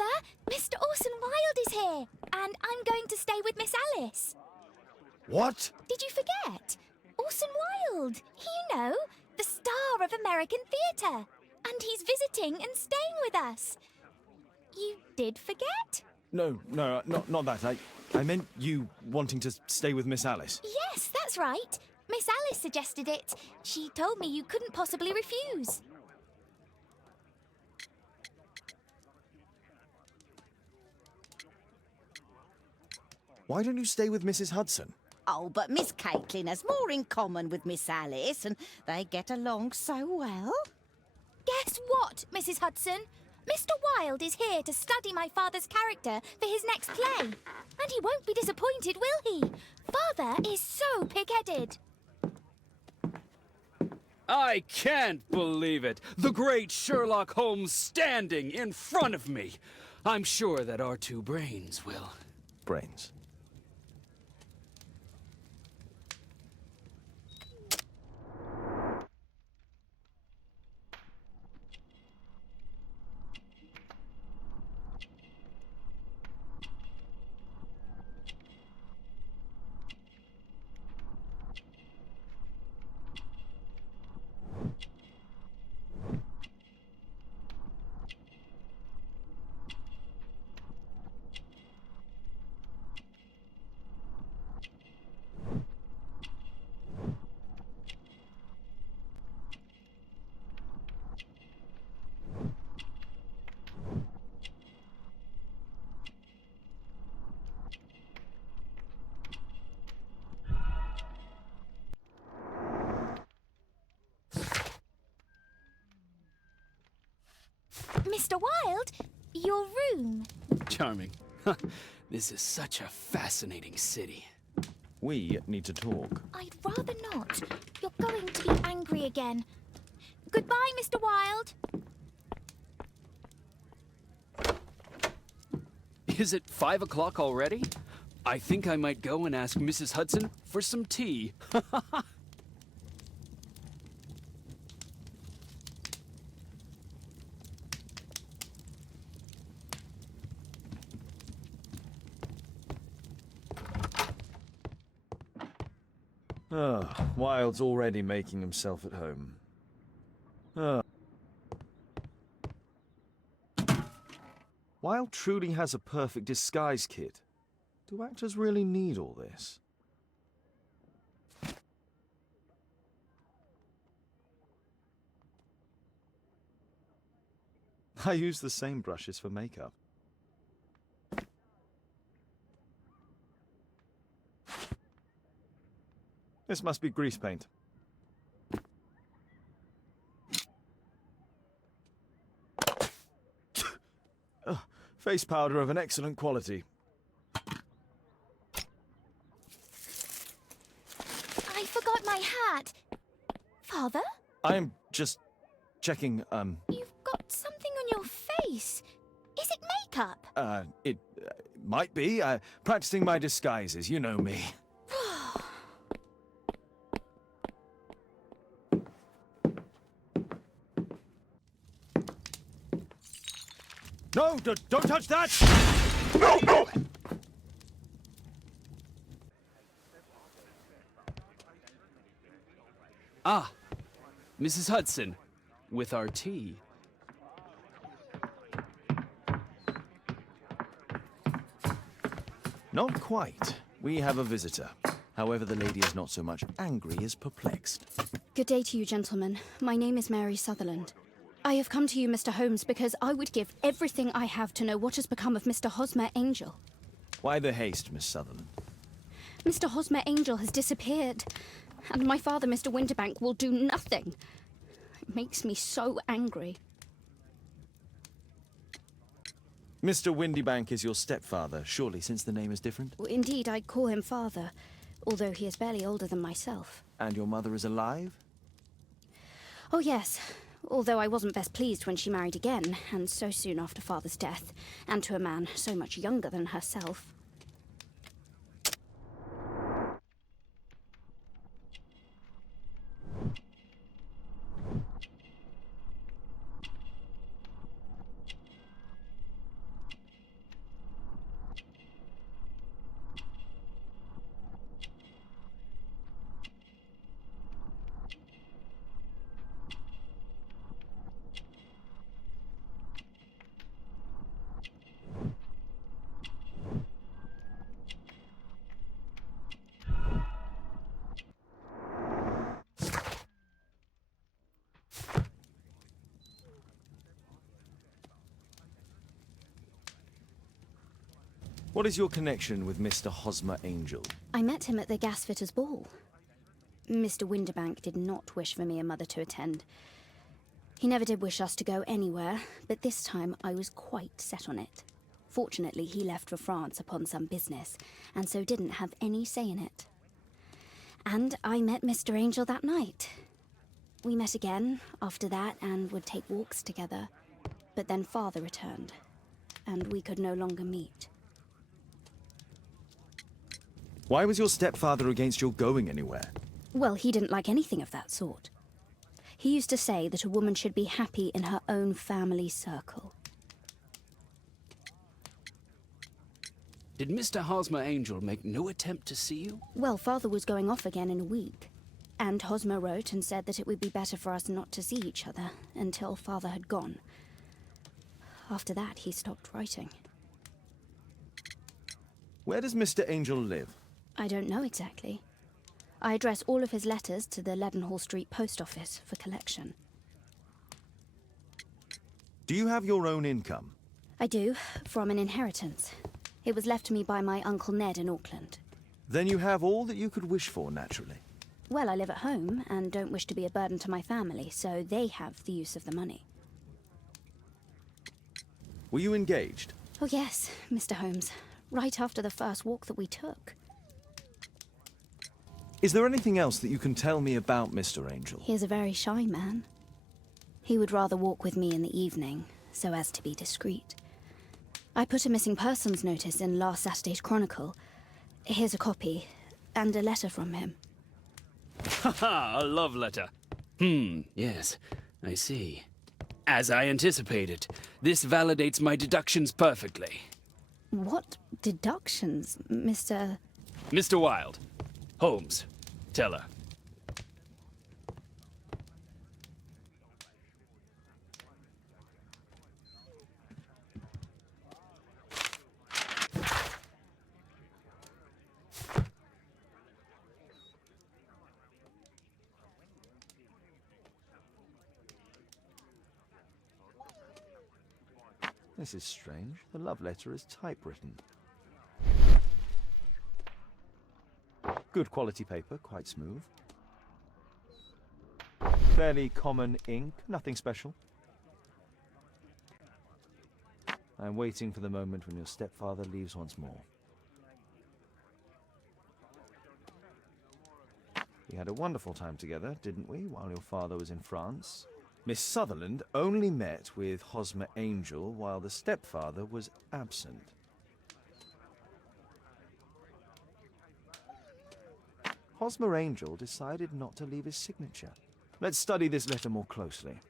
Father, Mr. Orson Wilde is here, and I'm going to stay with Miss Alice. What? Did you forget? Orson Wilde, you know, the star of American theatre. And he's visiting and staying with us. You did forget? No, not that. I meant you wanting to stay with Miss Alice. Yes, that's right. Miss Alice suggested it. She told me you couldn't possibly refuse. Why don't you stay with Mrs. Hudson? Oh, but Miss Caitlin has more in common with Miss Alice, and they get along so well. Guess what, Mrs. Hudson? Mr. Wilde is here to study my father's character for his next play. And he won't be disappointed, will he? Father is so pig-headed. I can't believe it! The great Sherlock Holmes standing in front of me! I'm sure that our two brains will... Brains. Mr. Wilde, your room. Charming. This is such a fascinating city. We need to talk. I'd rather not. You're going to be angry again. Goodbye, Mr. Wilde. Is it 5 o'clock already? I think I might go and ask Mrs. Hudson for some tea. Wilde's already making himself at home. Wilde truly has a perfect disguise kit. Do actors really need all this? I use the same brushes for makeup. This must be grease paint. Face powder of an excellent quality. I forgot my hat. Father? I'm just checking, You've got something on your face. Is it makeup? It might be. Practicing my disguises, you know me. No, don't touch that! No! Ah, Mrs. Hudson, with our tea. Not quite. We have a visitor. However, the lady is not so much angry as perplexed. Good day to you, gentlemen. My name is Mary Sutherland. I have come to you, Mr. Holmes, because I would give everything I have to know what has become of Mr. Hosmer Angel. Why the haste, Miss Sutherland? Mr. Hosmer Angel has disappeared, and my father, Mr. Winterbank, will do nothing. It makes me so angry. Mr. Windybank is your stepfather, surely, since the name is different? Indeed, I call him father, although he is barely older than myself. And your mother is alive? Oh, yes. Although I wasn't best pleased when she married again, and so soon after father's death, and to a man so much younger than herself. What is your connection with Mr. Hosmer Angel? I met him at the gasfitter's ball. Mr. Winterbank did not wish for me and Mother to attend. He never did wish us to go anywhere, but this time I was quite set on it. Fortunately, he left for France upon some business, and so didn't have any say in it. And I met Mr. Angel that night. We met again after that and would take walks together. But then Father returned, and we could no longer meet. Why was your stepfather against your going anywhere? Well, he didn't like anything of that sort. He used to say that a woman should be happy in her own family circle. Did Mr. Hosmer Angel make no attempt to see you? Well, Father was going off again in a week, and Hosmer wrote and said that it would be better for us not to see each other until Father had gone. After that, he stopped writing. Where does Mr. Angel live? I don't know exactly. I address all of his letters to the Leadenhall Street post office for collection. Do you have your own income? I do, from an inheritance. It was left to me by my Uncle Ned in Auckland. Then you have all that you could wish for, naturally. Well, I live at home and don't wish to be a burden to my family, so they have the use of the money. Were you engaged? Oh yes, Mr. Holmes. Right after the first walk that we took. Is there anything else that you can tell me about Mr. Angel? He is a very shy man. He would rather walk with me in the evening, so as to be discreet. I put a missing persons notice in last Saturday's Chronicle. Here's a copy, and a letter from him. Haha, a love letter. Yes, I see. As I anticipated, this validates my deductions perfectly. What deductions, Mr. Mr. Wilde. Holmes, tell her. This is strange. The love letter is typewritten. Good quality paper, quite smooth. Fairly common ink, nothing special. I'm waiting for the moment when your stepfather leaves once more. We had a wonderful time together, didn't we, while your father was in France? Miss Sutherland only met with Hosmer Angel while the stepfather was absent. Hosmer Angel decided not to leave his signature. Let's study this letter more closely.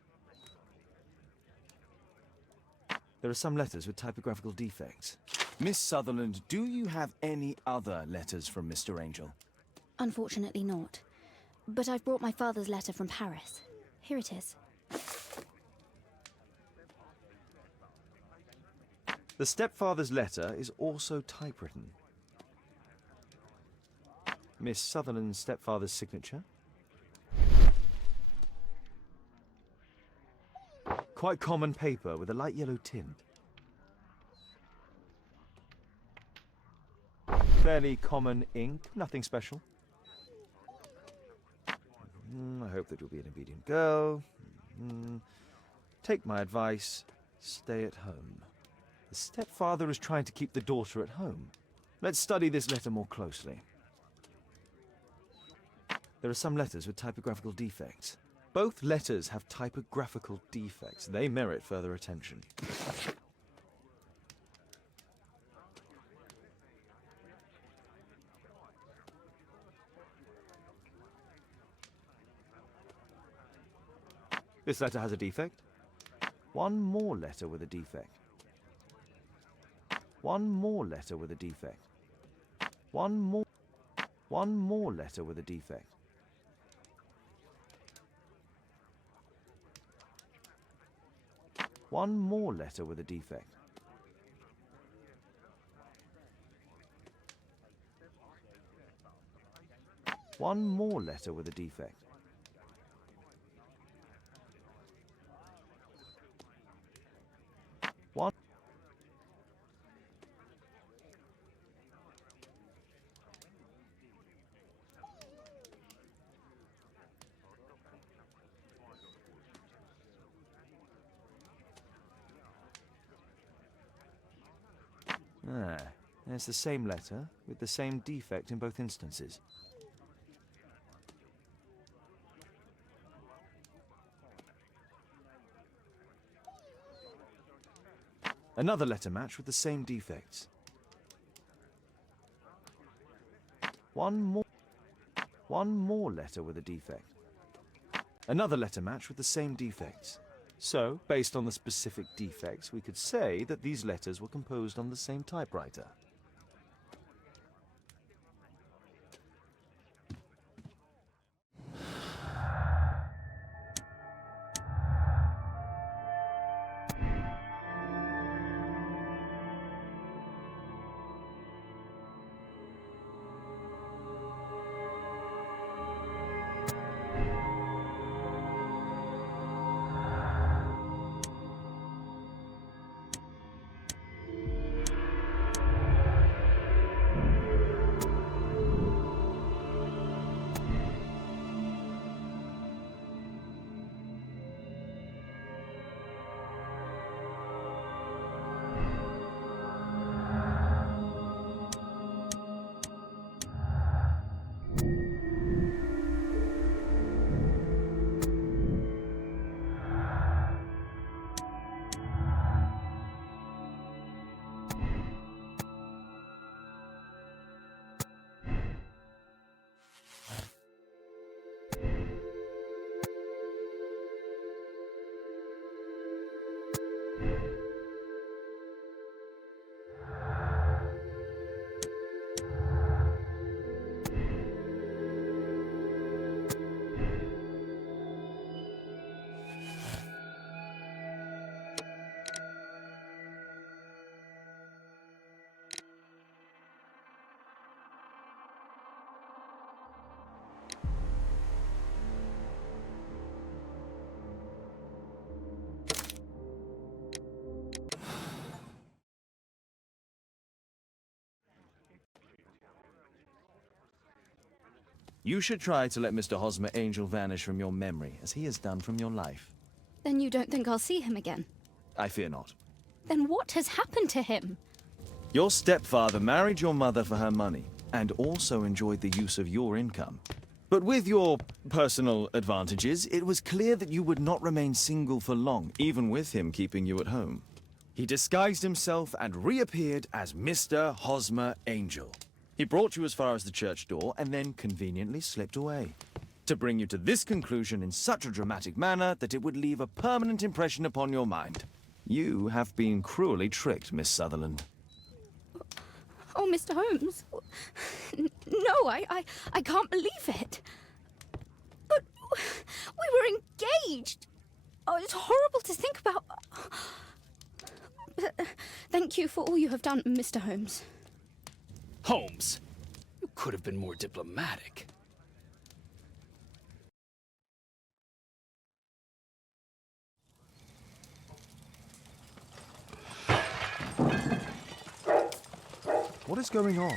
There are some letters with typographical defects. Miss Sutherland, do you have any other letters from Mr. Angel? Unfortunately not. But I've brought my father's letter from Paris. Here it is. The stepfather's letter is also typewritten. Miss Sutherland's stepfather's signature. Quite common paper with a light yellow tint. Fairly common ink, nothing special. I hope that you'll be an obedient girl. Take my advice, stay at home. The stepfather is trying to keep the daughter at home. Let's study this letter more closely. There are some letters with typographical defects. Both letters have typographical defects. They merit further attention. This letter has a defect. One more letter with a defect. One more letter with a defect. One more letter with a defect. One more letter with a defect. One more letter with a defect. Ah, there's the same letter with the same defect in both instances. Another letter match with the same defects. One more letter with a defect. Another letter match with the same defects. So, based on the specific defects, we could say that these letters were composed on the same typewriter. You should try to let Mr. Hosmer Angel vanish from your memory, as he has done from your life. Then you don't think I'll see him again? I fear not. Then what has happened to him? Your stepfather married your mother for her money, and also enjoyed the use of your income. But with your personal advantages, it was clear that you would not remain single for long, even with him keeping you at home. He disguised himself and reappeared as Mr. Hosmer Angel. He brought you as far as the church door and then conveniently slipped away. To bring you to this conclusion in such a dramatic manner that it would leave a permanent impression upon your mind. You have been cruelly tricked, Miss Sutherland. Oh, Mr. Holmes. No, I can't believe it. But we were engaged. Oh, it's horrible to think about. But, thank you for all you have done, Mr. Holmes. Holmes, you could have been more diplomatic. What is going on?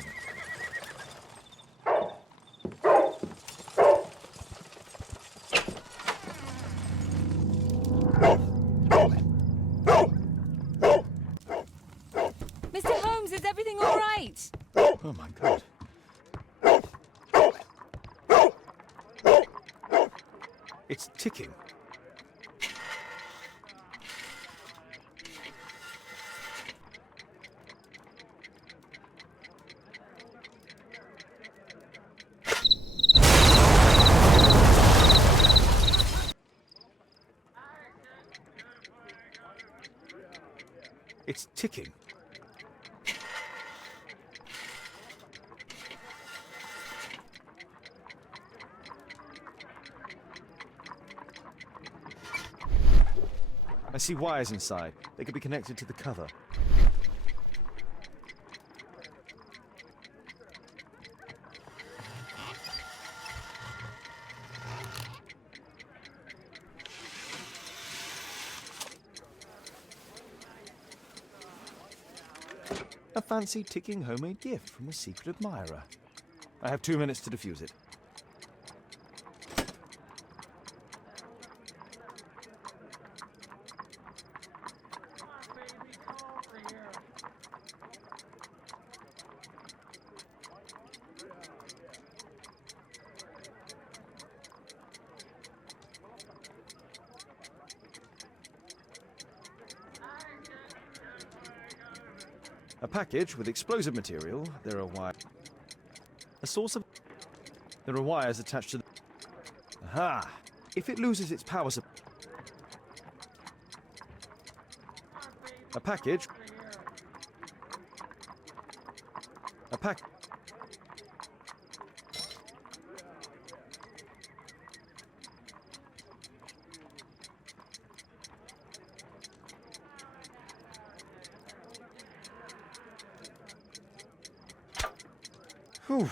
Mr. Holmes, is everything all right? Oh my God. It's ticking. It's ticking. I see wires inside. They could be connected to the cover. A fancy ticking homemade gift from a secret admirer. I have 2 minutes to defuse it. A package with explosive material. There are wires. A source of... There are wires attached to the... Aha! If it loses its power supply... A package... A pack... Whew.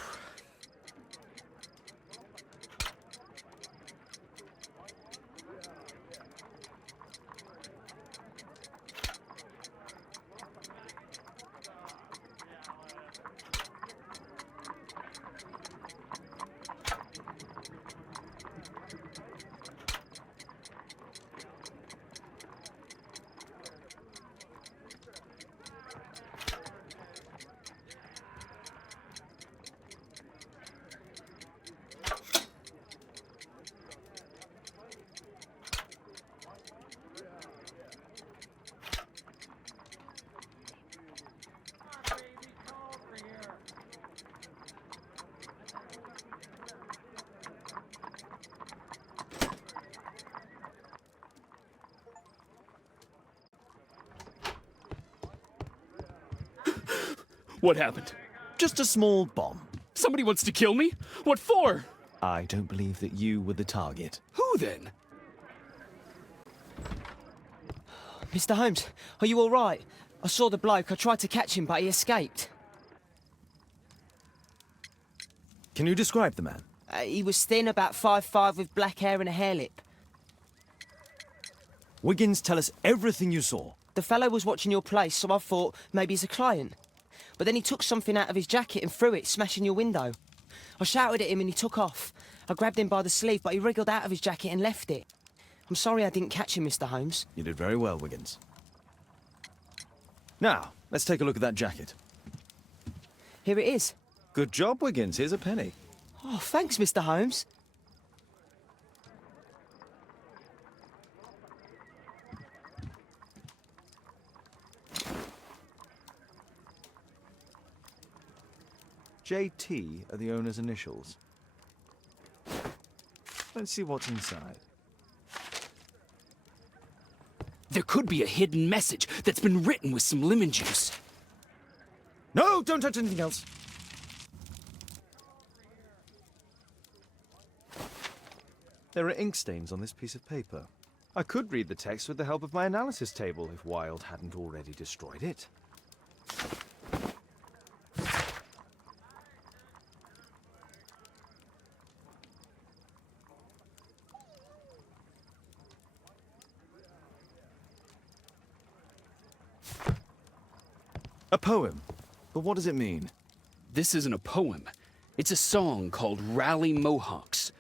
What happened? Just a small bomb. Somebody wants to kill me? What for? I don't believe that you were the target. Who then? Mr. Holmes, are you all right? I saw the bloke. I tried to catch him, but he escaped. Can you describe the man? He was thin, about 5'5", with black hair and a hair lip. Wiggins, tell us everything you saw. The fellow was watching your place, so I thought maybe he's a client. But then he took something out of his jacket and threw it, smashing your window. I shouted at him and he took off. I grabbed him by the sleeve, but he wriggled out of his jacket and left it. I'm sorry I didn't catch him, Mr. Holmes. You did very well, Wiggins. Now, let's take a look at that jacket. Here it is. Good job, Wiggins. Here's a penny. Oh, thanks, Mr. Holmes. JT are the owner's initials. Let's see what's inside. There could be a hidden message that's been written with some lemon juice. No, don't touch anything else. There are ink stains on this piece of paper. I could read the text with the help of my analysis table if Wilde hadn't already destroyed it. A poem. But what does it mean? This isn't a poem. It's a song called Rally Mohawks.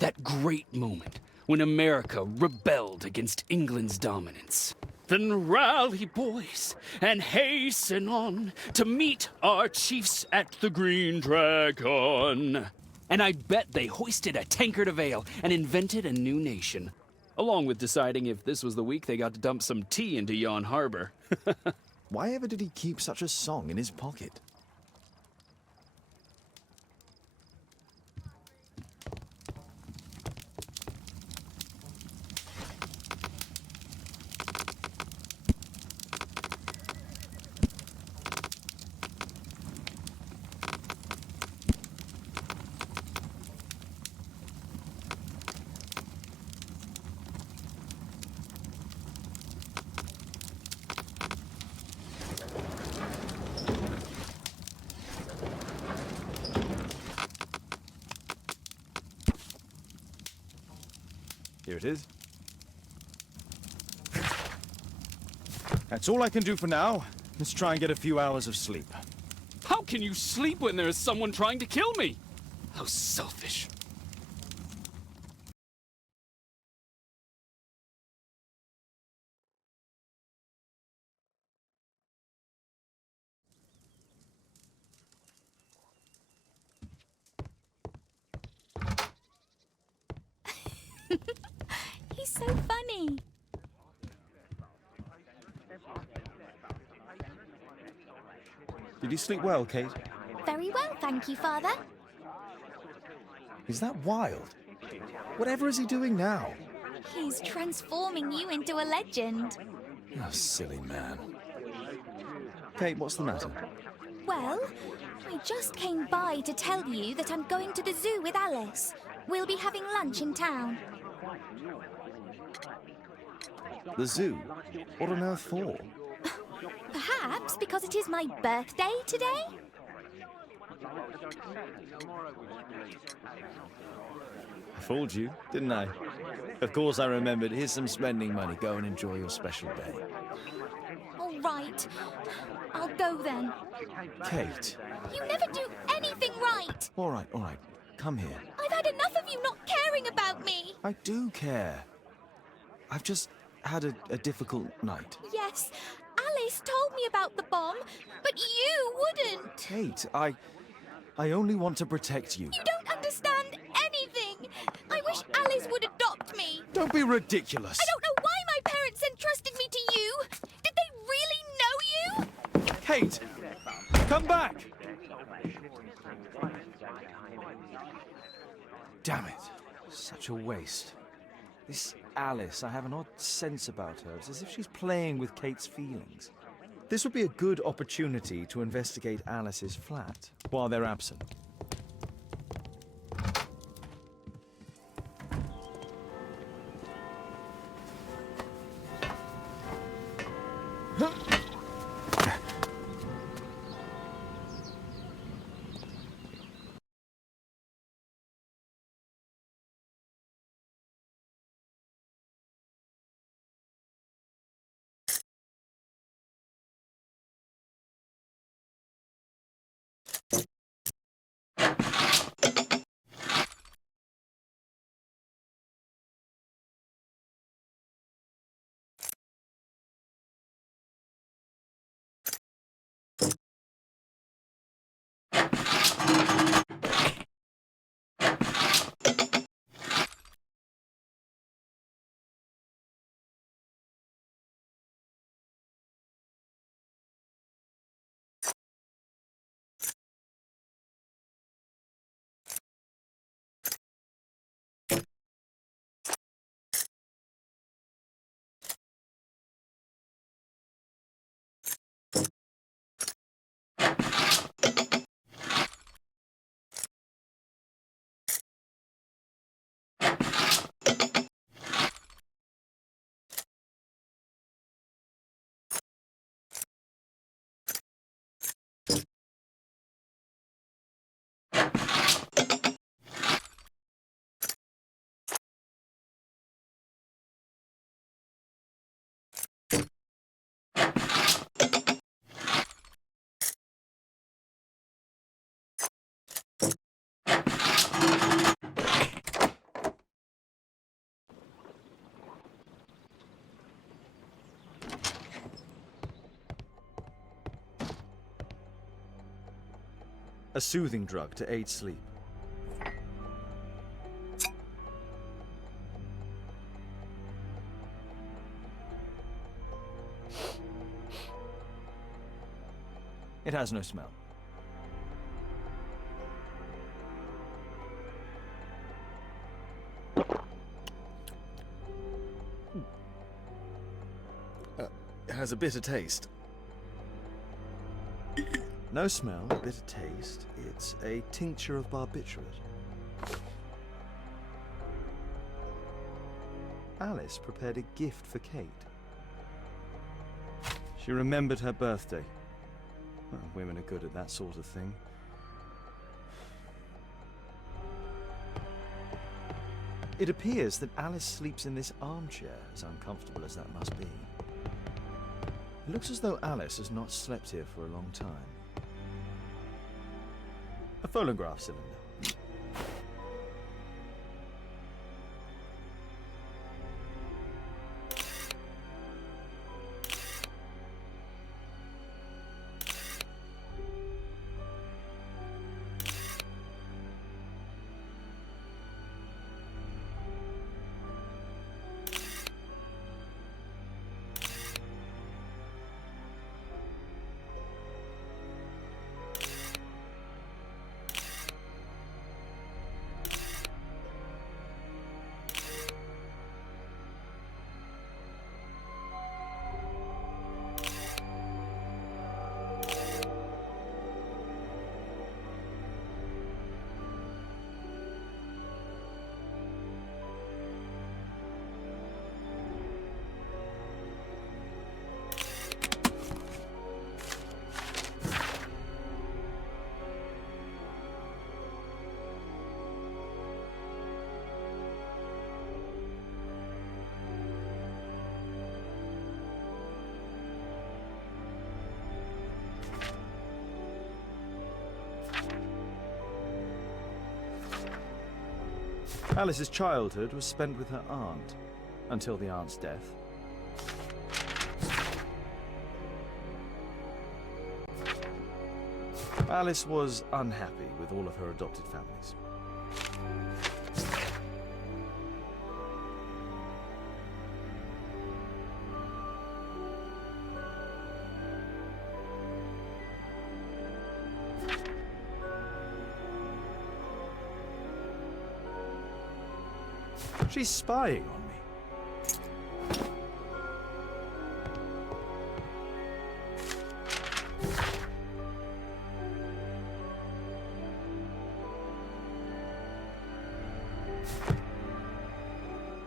That great moment when America rebelled against England's dominance. Then rally, boys, and hasten on to meet our chiefs at the Green Dragon. And I bet they hoisted a tankard of ale and invented a new nation. Along with deciding if this was the week they got to dump some tea into yon harbor. Why ever did he keep such a song in his pocket? Here it is. That's all I can do for now. Let's try and get a few hours of sleep. How can you sleep when there is someone trying to kill me? How selfish. He's so funny. Did you sleep well, Kate? Very well, thank you, Father. Is that Wild? Whatever is he doing now? He's transforming you into a legend. Oh, silly man. Kate, what's the matter? Well, I just came by to tell you that I'm going to the zoo with Alice. We'll be having lunch in town. The zoo? What on earth for? Perhaps because it is my birthday today? I fooled you, didn't I? Of course I remembered. Here's some spending money. Go and enjoy your special day. All right. I'll go then. Kate. You never do anything right. All right, all right. Come here. I've had enough of you not caring about me. I do care. I've just had a difficult night. Yes, Alice told me about the bomb, but you wouldn't. Kate, I only want to protect you. You don't understand anything. I wish Alice would adopt me. Don't be ridiculous. I don't know why my parents entrusted me to you. Did they really know you? Kate, come back. Damn it. Such a waste. This Alice, I have an odd sense about her. It's as if she's playing with Kate's feelings. This would be a good opportunity to investigate Alice's flat while they're absent. A soothing drug to aid sleep. It has no smell. It has a bitter taste. No smell, a bitter taste. It's a tincture of barbiturate. Alice prepared a gift for Kate. She remembered her birthday. Well, women are good at that sort of thing. It appears that Alice sleeps in this armchair, as uncomfortable as that must be. It looks as though Alice has not slept here for a long time. A phonograph cylinder. Alice's childhood was spent with her aunt, until the aunt's death. Alice was unhappy with all of her adopted families. She's spying on me.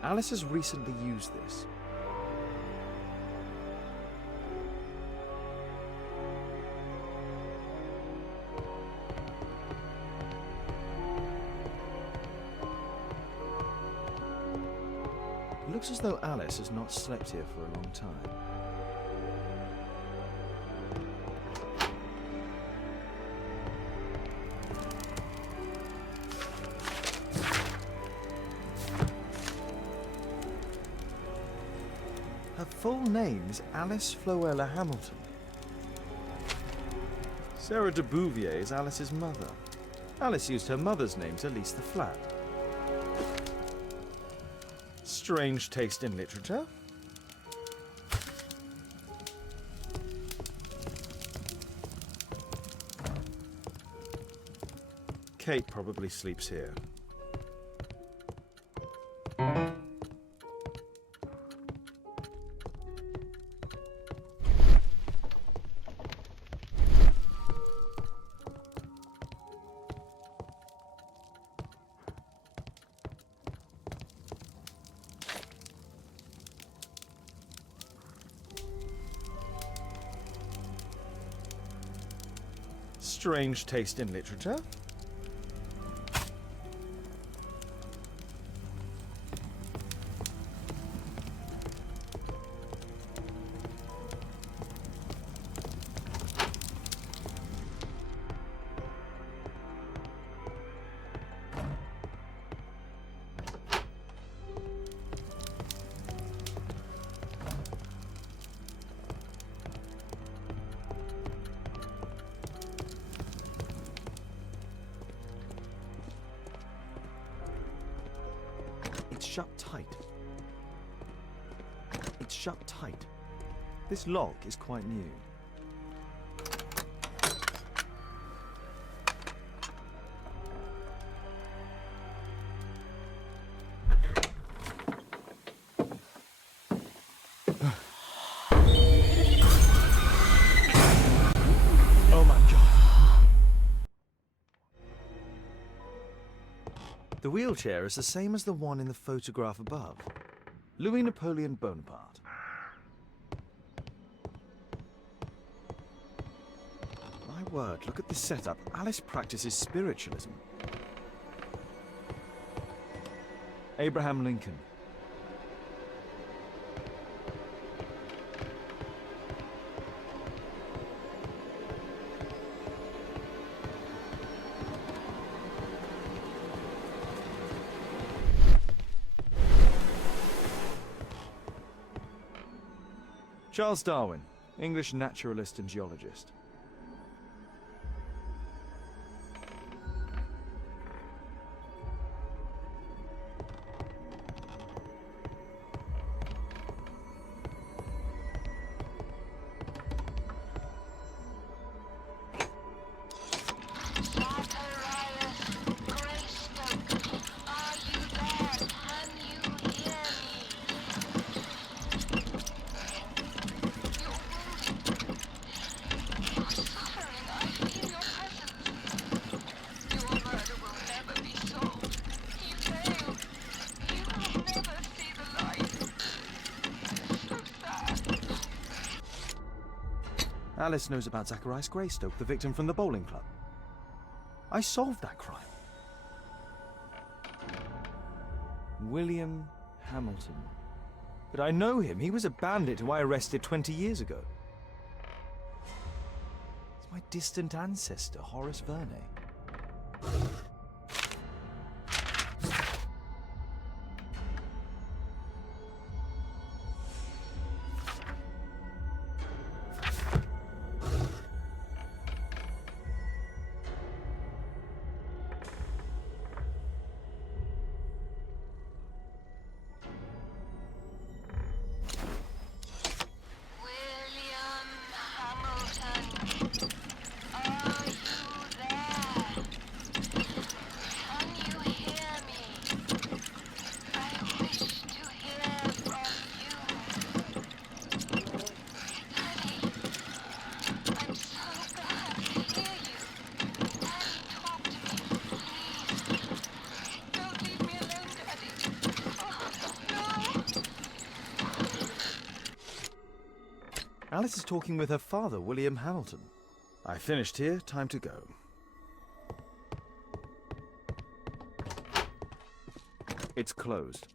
Alice has recently used this. It looks as though Alice has not slept here for a long time. Her full name is Alice Floella Hamilton. Sarah de Bouvier is Alice's mother. Alice used her mother's name to lease the flat. Strange taste in literature. Kate probably sleeps here. Strange taste in literature. It's shut tight. It's shut tight. This lock is quite new. Oh my God. The wheelchair is the same as the one in the photograph above. Louis Napoleon Bonaparte. My word, look at this setup. Alice practices spiritualism. Abraham Lincoln. Charles Darwin, English naturalist and geologist. Alice knows about Zacharias Greystoke, the victim from the bowling club. I solved that crime. William Hamilton. But I know him. He was a bandit who I arrested 20 years ago. It's my distant ancestor, Horace Verne. Alice is talking with her father, William Hamilton. I finished here, time to go. It's closed.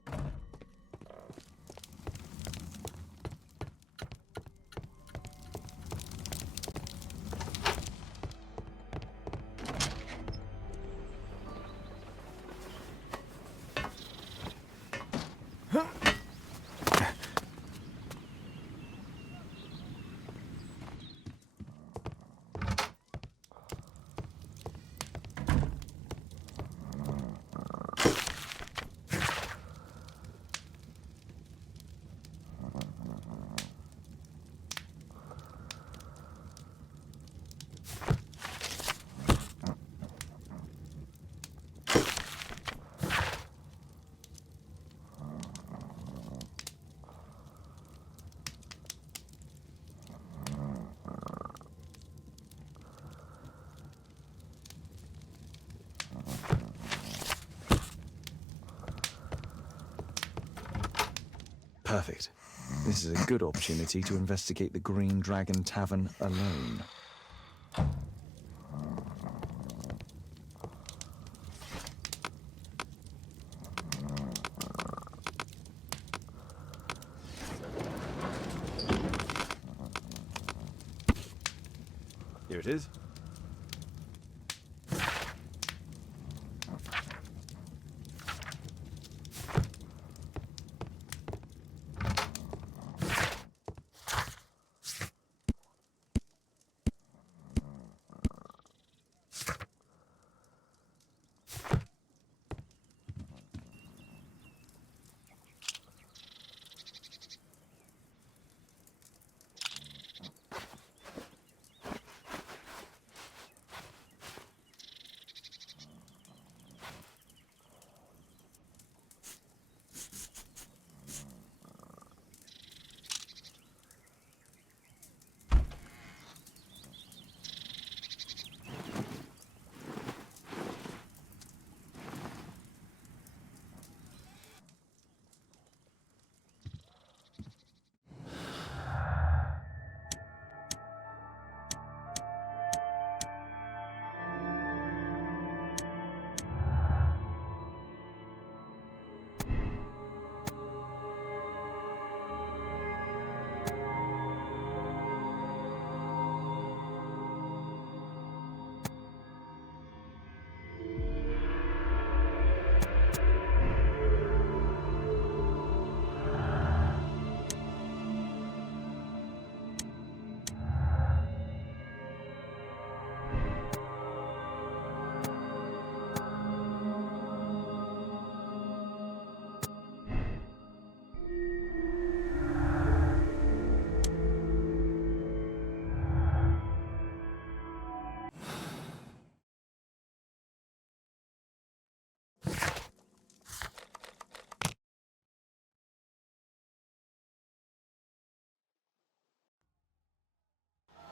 Perfect. This is a good opportunity to investigate the Green Dragon Tavern alone. Here it is.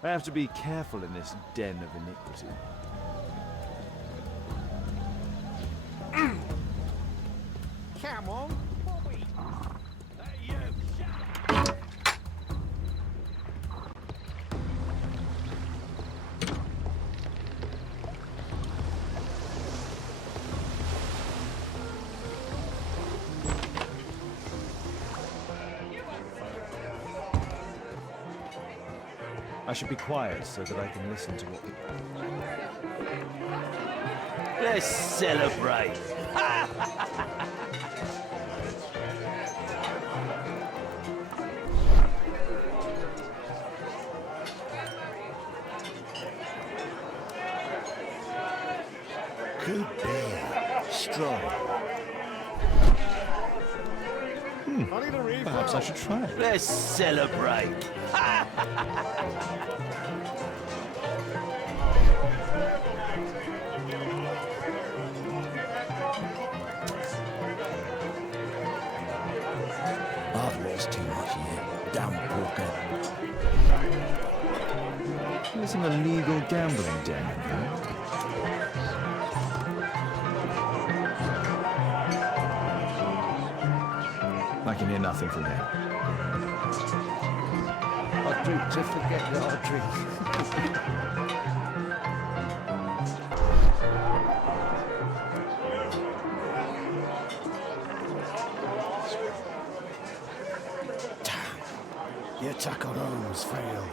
I have to be careful in this den of iniquity. Come on, Bobby. I should be quiet so that I can listen to what... Let's celebrate. Good bear. Strong. Perhaps I should try it. Let's celebrate. I've lost too much yet. Damn poker. There's an illegal gambling den in here. I can hear nothing from here. I'll drink to forget that I drink. The attack on Holmes failed.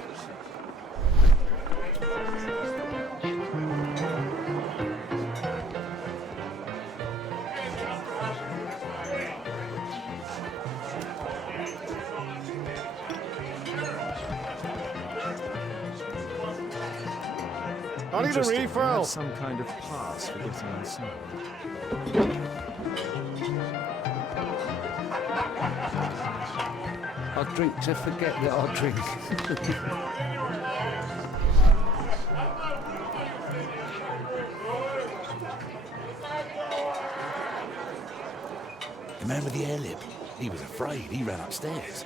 I need a Interesting, they refill. have some kind of pass for getting inside. I'll drink to forget that I drink. The man with the air lip. He was afraid. He ran upstairs.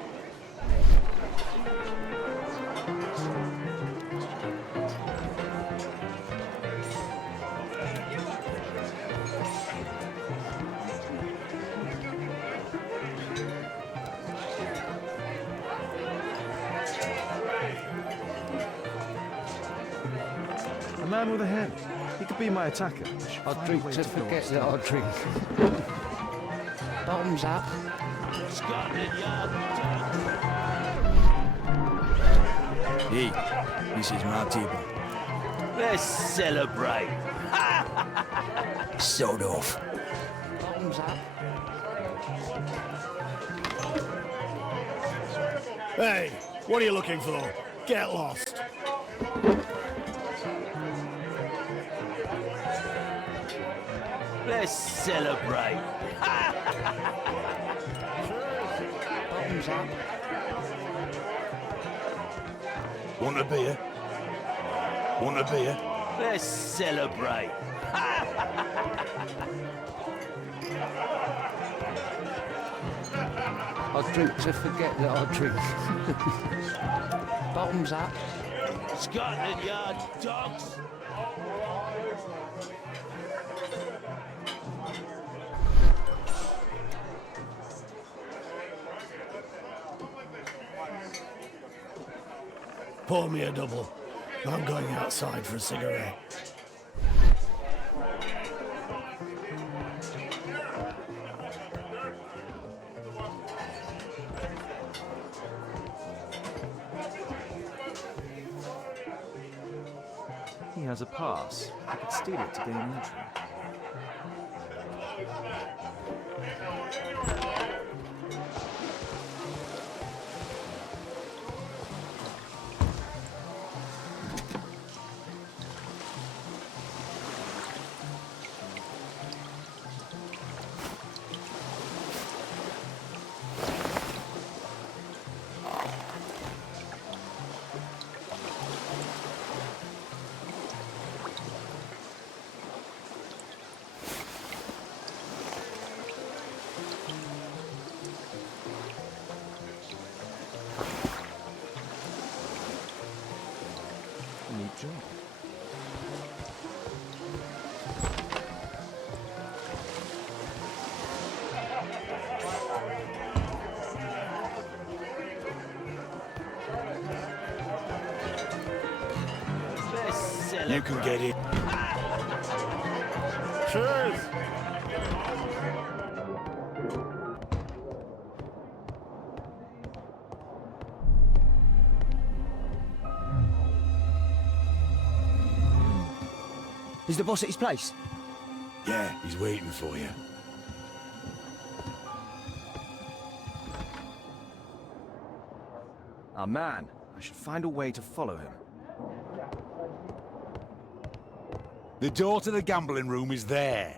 A man with a head. He could be my attacker. I'll drink to forget that I drink. Bottoms up. Scotland Yard. Hey, this is my table. Let's celebrate. Sod off. Bottoms up. Hey, what are you looking for? Get lost. Let's celebrate. Bottoms up. Want a beer? Want a beer? Let's celebrate. I'll drink to forget that I drink. Bottoms up. Scotland Yard dogs. Pour me a double. I'm going outside for a cigarette. He has a pass. I could steal it to gain entry. Neat job. Let's celebrate. You can get it. Cheers! Is the boss at his place? Yeah, he's waiting for you. Our man. I should find a way to follow him. The door to the gambling room is there.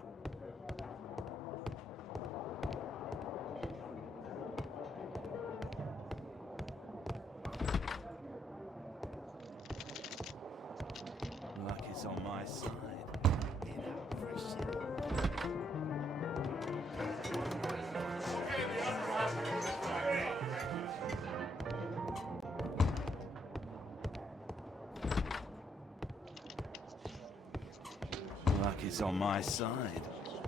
Luck is on my side. Luck is on my side.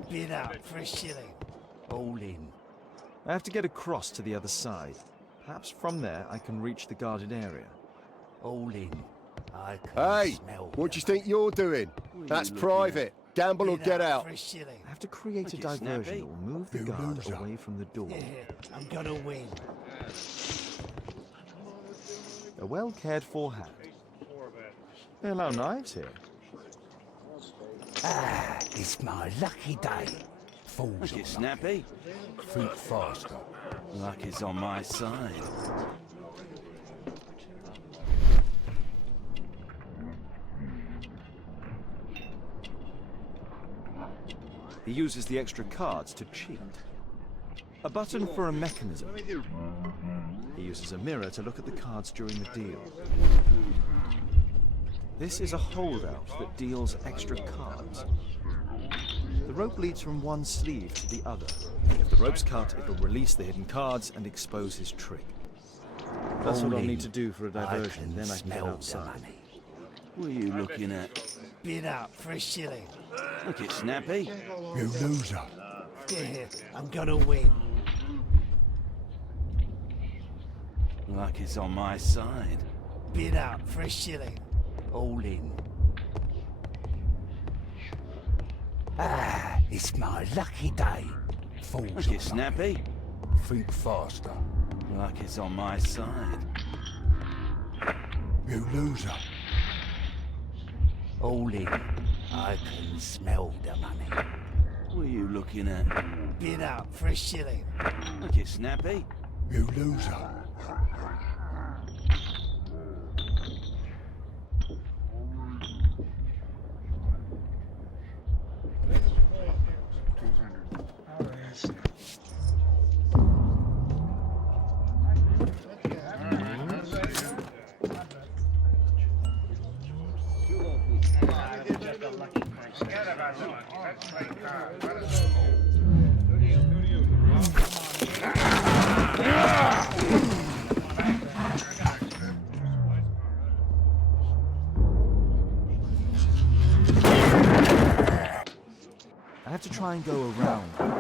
Bid out for a shilling. All in. I have to get across to the other side. Perhaps from there I can reach the guarded area. All in. I can Hey, smell what do you think you're doing? That's private. Gamble or get out. For a shilling. I have to create a Look, it's diversion snappy. that will move the You guard loser. away from the door. I'm gonna win. A well cared for hand. They allow knives here. Ah, it's my lucky day. Fools Get snappy. think faster. Luck is on my side. He uses the extra cards to cheat. A button for a mechanism. He uses a mirror to look at the cards during the deal. This is a holdout that deals extra cards. The rope leads from one sleeve to the other. If the rope's cut, it'll release the hidden cards and expose his trick. That's what I'll need to do for a diversion, then I can get outside. What are you looking at? Bid out for a shilling. Look, it's snappy. You loser. I'm gonna win. Luck is on my side. Bid out for a shilling. All in. Ah, it's my lucky day. Fools Look, it's snappy. think faster. Luck is on my side. You loser. All in. I can smell the money. What are you looking at? Bid out for a shilling. Look, it's snappy. You loser. I have to try and go around.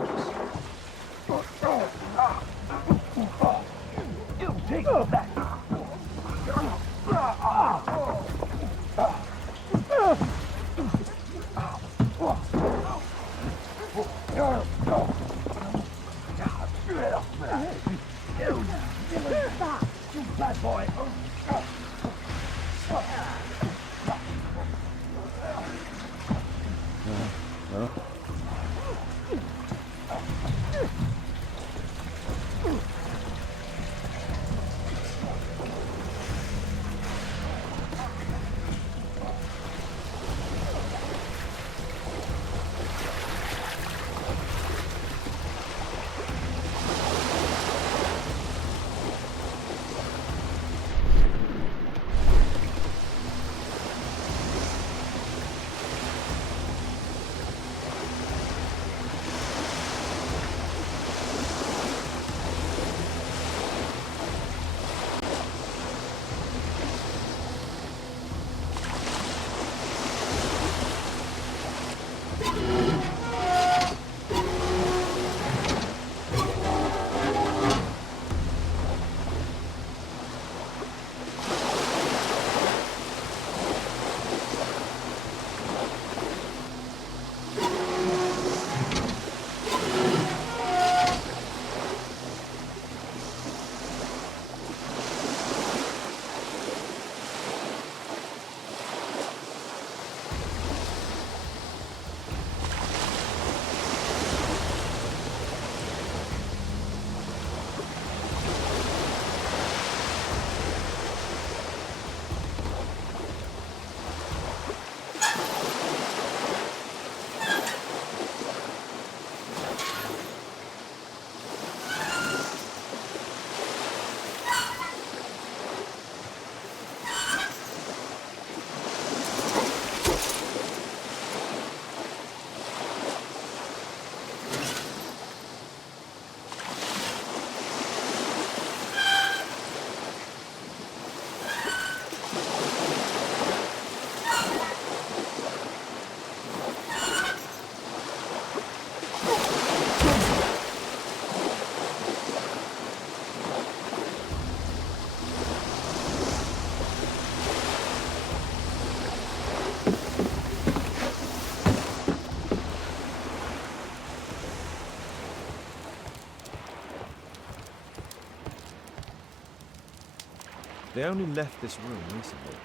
They only left this room recently.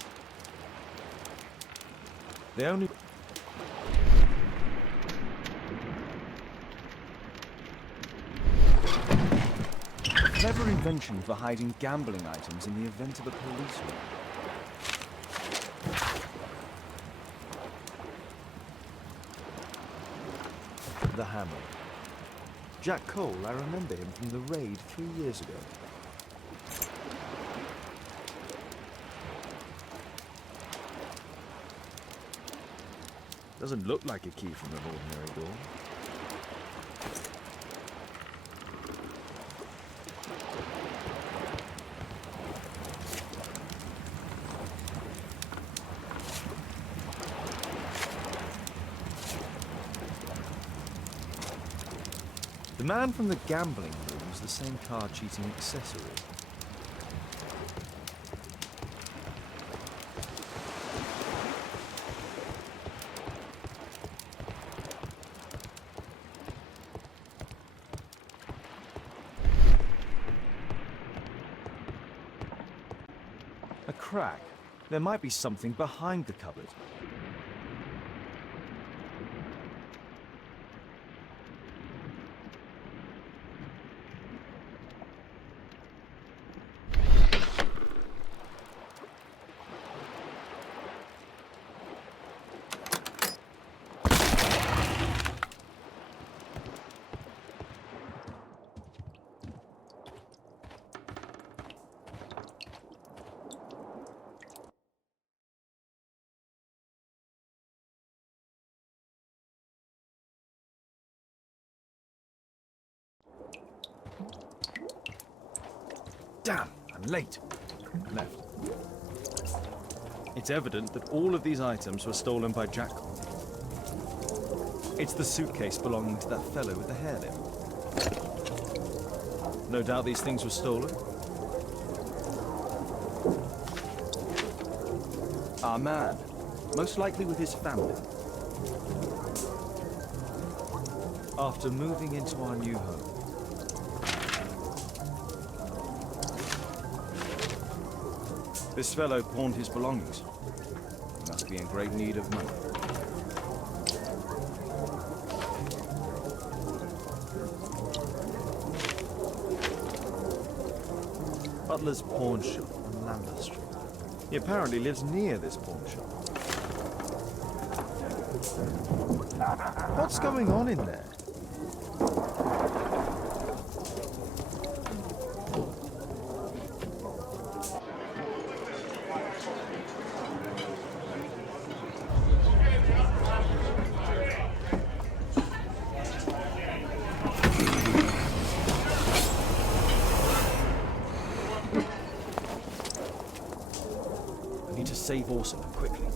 They only... A clever invention for hiding gambling items in the event of a police raid. The hammer. Jack Cole, I remember him from the raid 3 years ago. Doesn't look like a key from an ordinary door. The man from the gambling room was the same card cheating accessory. A crack. There might be something behind the cupboard. Damn, I'm late. Left. It's evident that all of these items were stolen by Jack Cole. It's the suitcase belonging to that fellow with the hairlip. No doubt these things were stolen. Our man, most likely with his family. After moving into our new home. This fellow pawned his belongings. He must be in great need of money. Butler's pawn shop on Lambeth Street. He apparently lives near this pawn shop. What's going on in there? Save Orson quickly.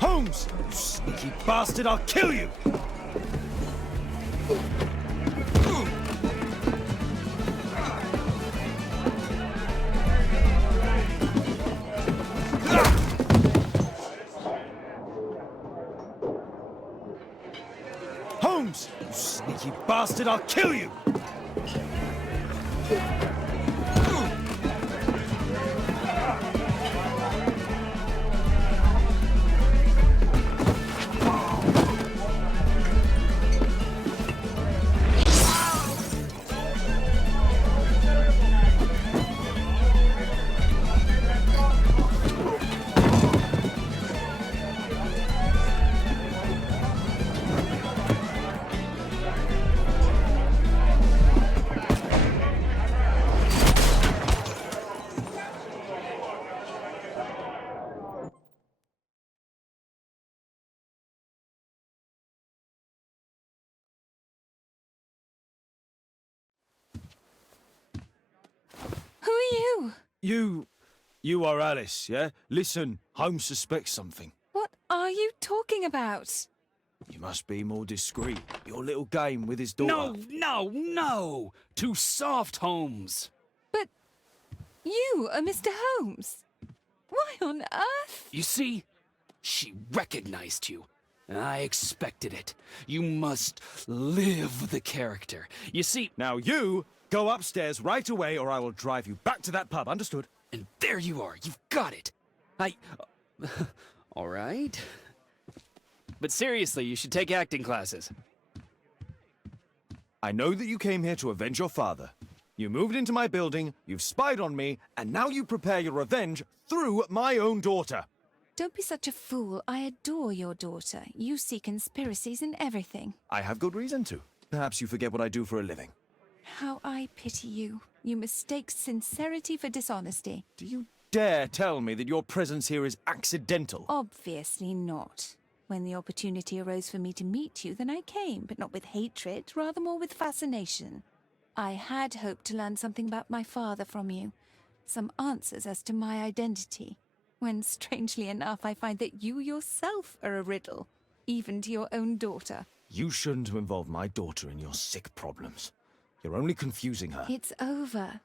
Holmes! You sneaky bastard, I'll kill you! Holmes! You sneaky bastard, I'll kill you! Who are you? You... You are Alice, yeah? Listen, Holmes suspects something. What are you talking about? You must be more discreet. Your little game with his No, daughter. no! Too soft, Holmes. But you are Mr. Holmes. Why on earth? You see, she recognized you. I expected it. You must live the character. You see, Now you go upstairs right away or I will drive you back to that pub, understood? and there you are. You've got it. All right. But seriously, you should take acting classes. I know that you came here to avenge your father. You moved into my building, you've spied on me, and now you prepare your revenge through my own daughter. Don't be such a fool. I adore your daughter. You see conspiracies in everything. I have good reason to. Perhaps you forget what I do for a living. How I pity you. You mistake sincerity for dishonesty. Do you dare tell me that your presence here is accidental? Obviously not. When the opportunity arose for me to meet you, then I came, but not with hatred, rather more with fascination. I had hoped to learn something about my father from you, some answers as to my identity, when, strangely enough, I find that you yourself are a riddle, even to your own daughter. You shouldn't have involved my daughter in your sick problems. You're only confusing her. It's over.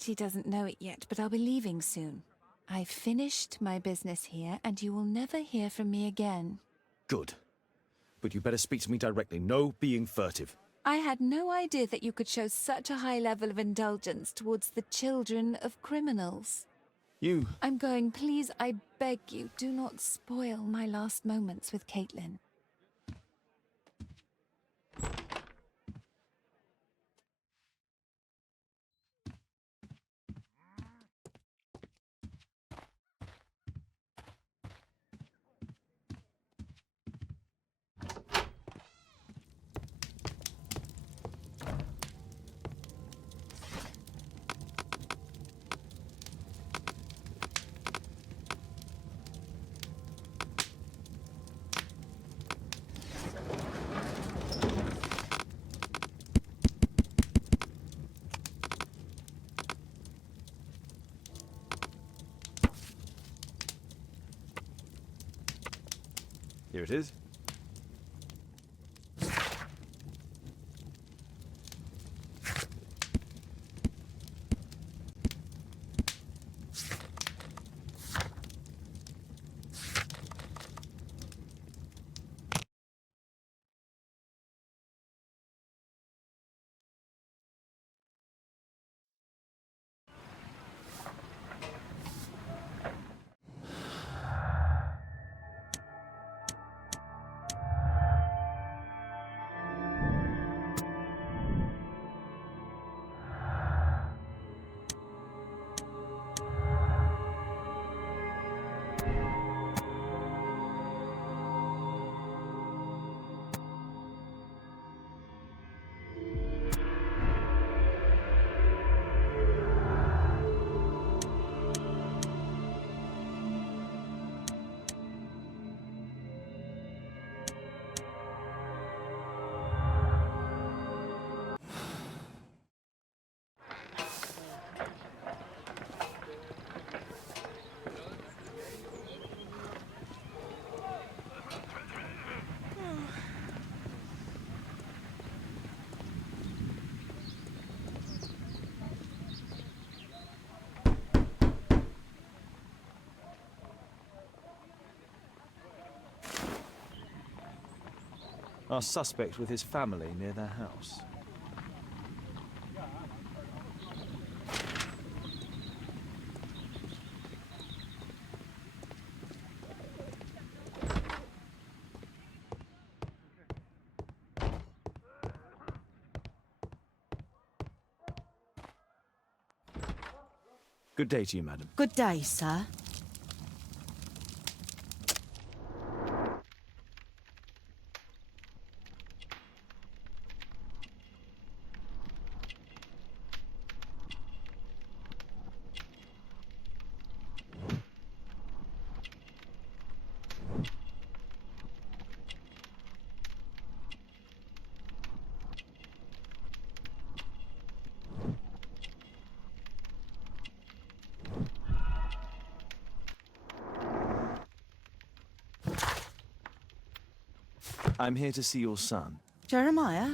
She doesn't know it yet, but I'll be leaving soon. I've finished my business here, and you will never hear from me again. Good. But you better speak to me directly. No being furtive. I had no idea that you could show such a high level of indulgence towards the children of criminals. You... I'm going. Please, I beg you, do not spoil my last moments with Caitlin. Here it is. Our suspect with his family near their house. Good day to you, madam. Good day, sir. I'm here to see your son. Jeremiah?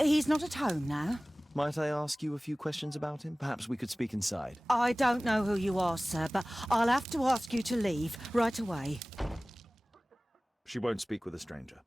He's not at home now. Might I ask you a few questions about him? Perhaps we could speak inside. I don't know who you are, sir, but I'll have to ask you to leave right away. She won't speak with a stranger.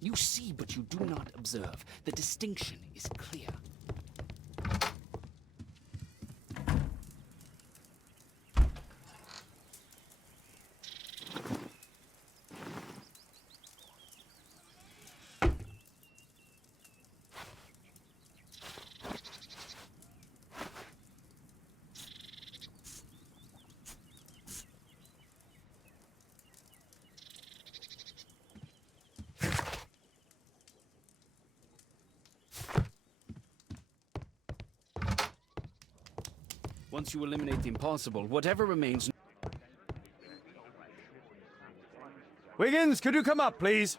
You see, but you do not observe. The distinction is clear. Once you eliminate the impossible, whatever remains... Wiggins, could you come up, please?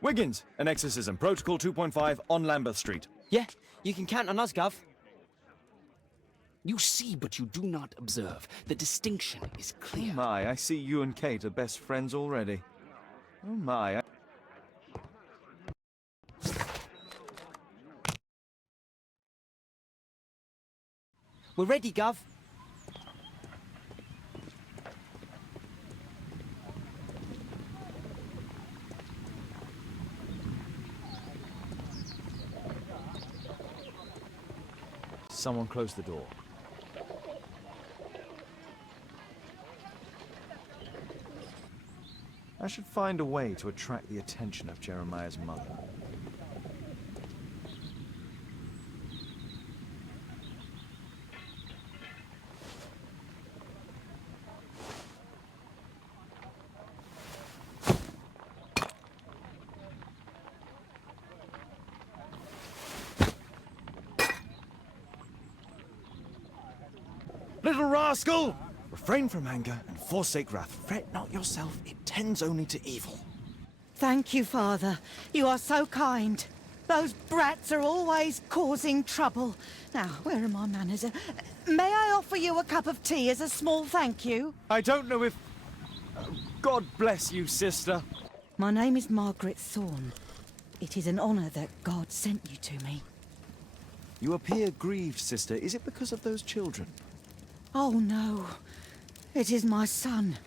Wiggins, an exorcism. Protocol 2.5 on Lambeth Street. Yeah, you can count on us, Gov. You see, but you do not observe. The distinction is clear. Oh my, I see you and Kate are best friends already. Oh my. We're ready, Gov. Someone close the door. I should find a way to attract the attention of Jeremiah's mother. Little rascal! Refrain from anger and forsake wrath. Fret not yourself, it tends only to evil. Thank you, Father. You are so kind. Those brats are always causing trouble. Now, where are my manners? May I offer you a cup of tea as a small thank you? I don't know if... God bless you, sister. My name is Margaret Thorne. It is an honour that God sent you to me. You appear grieved, sister. Is it because of those children? Oh, no. It is my son,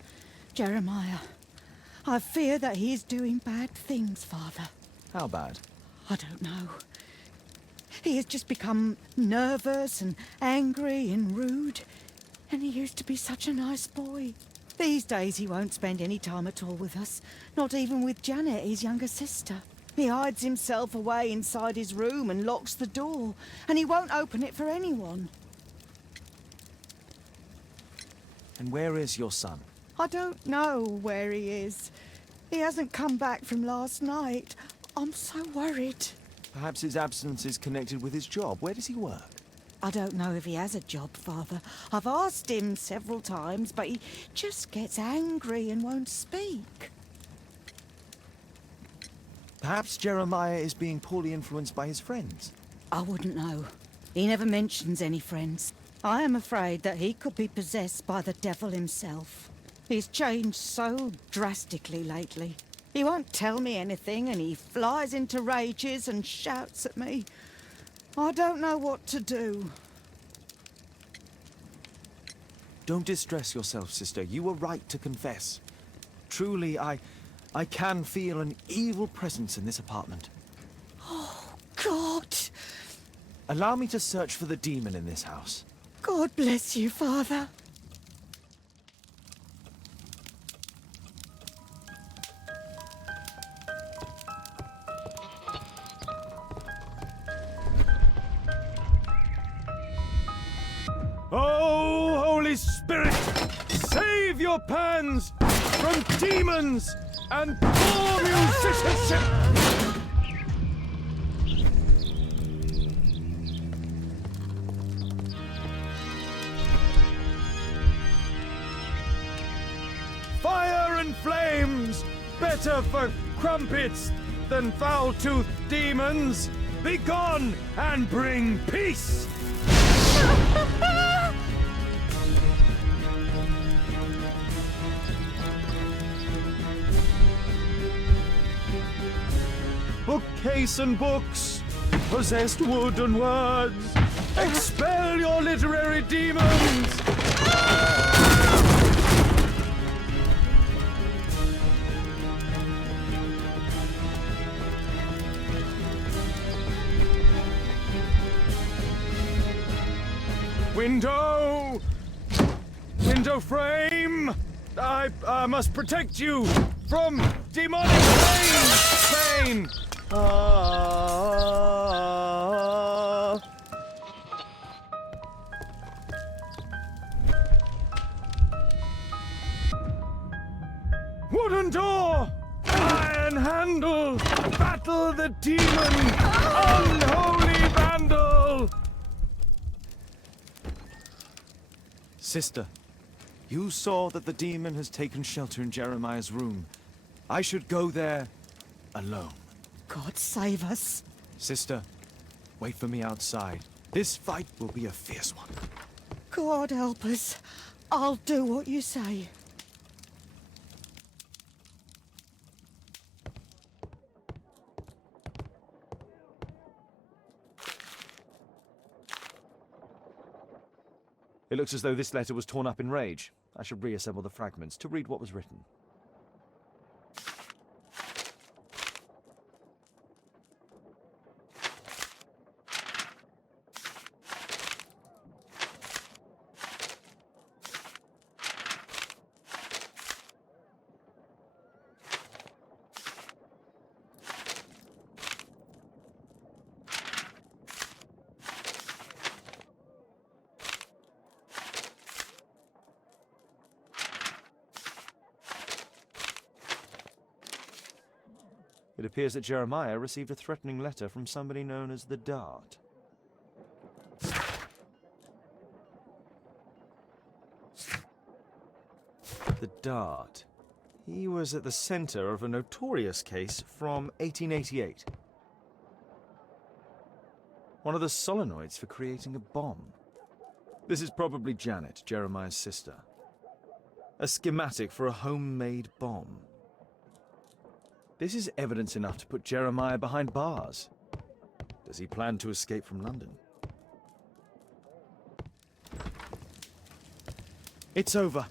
Jeremiah. I fear that he is doing bad things, Father. How bad? I don't know. He has just become nervous and angry and rude. And he used to be such a nice boy. These days he won't spend any time at all with us. Not even with Janet, his younger sister. He hides himself away inside his room and locks the door. And he won't open it for anyone. And where is your son? I don't know where he is. He hasn't come back from last night. I'm so worried. Perhaps his absence is connected with his job. Where does he work? I don't know if he has a job, Father. I've asked him several times, but he just gets angry and won't speak. Perhaps Jeremiah is being poorly influenced by his friends. I wouldn't know. He never mentions any friends. I am afraid that he could be possessed by the devil himself. He's changed so drastically lately. He won't tell me anything and he flies into rages and shouts at me. I don't know what to do. Don't distress yourself, sister. You were right to confess. Truly, I can feel an evil presence in this apartment. Oh, God! Allow me to search for the demon in this house. God bless you, Father. Oh, Holy Spirit, save your pans from demons and poor musicianship! Fire and flames, better for crumpets than foul-toothed demons. Be gone and bring peace! Bookcase and books, possessed wood and words, expel your literary demons! Window! Window frame! I must protect you from demonic pain! Wooden door! Iron handle! Battle the demon! Unholy vandal! Sister, you saw that the demon has taken shelter in Jeremiah's room. I should go there alone. God save us. Sister, wait for me outside. This fight will be a fierce one. God help us. I'll do what you say. It looks as though this letter was torn up in rage. I should reassemble the fragments to read what was written. It appears that Jeremiah received a threatening letter from somebody known as the Dart. The Dart. He was at the center of a notorious case from 1888. One of the solenoids for creating a bomb. This is probably Janet, Jeremiah's sister. A schematic for a homemade bomb. This is evidence enough to put Jeremiah behind bars. Does he plan to escape from London? It's over.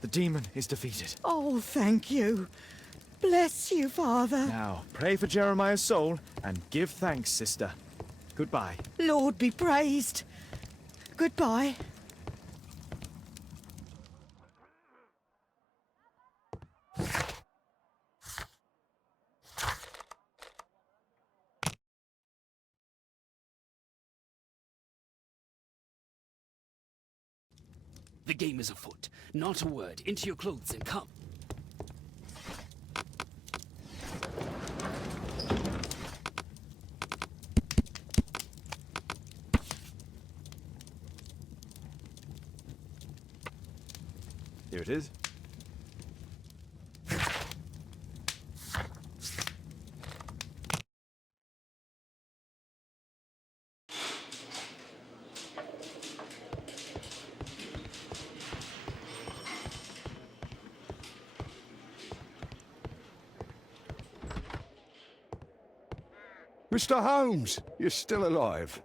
The demon is defeated. Oh, thank you. Bless you, Father. Now, pray for Jeremiah's soul and give thanks, sister. Goodbye. Lord be praised. Goodbye. The game is afoot. Not a word. Into your clothes and come. Here it is. Mr. Holmes, you're still alive.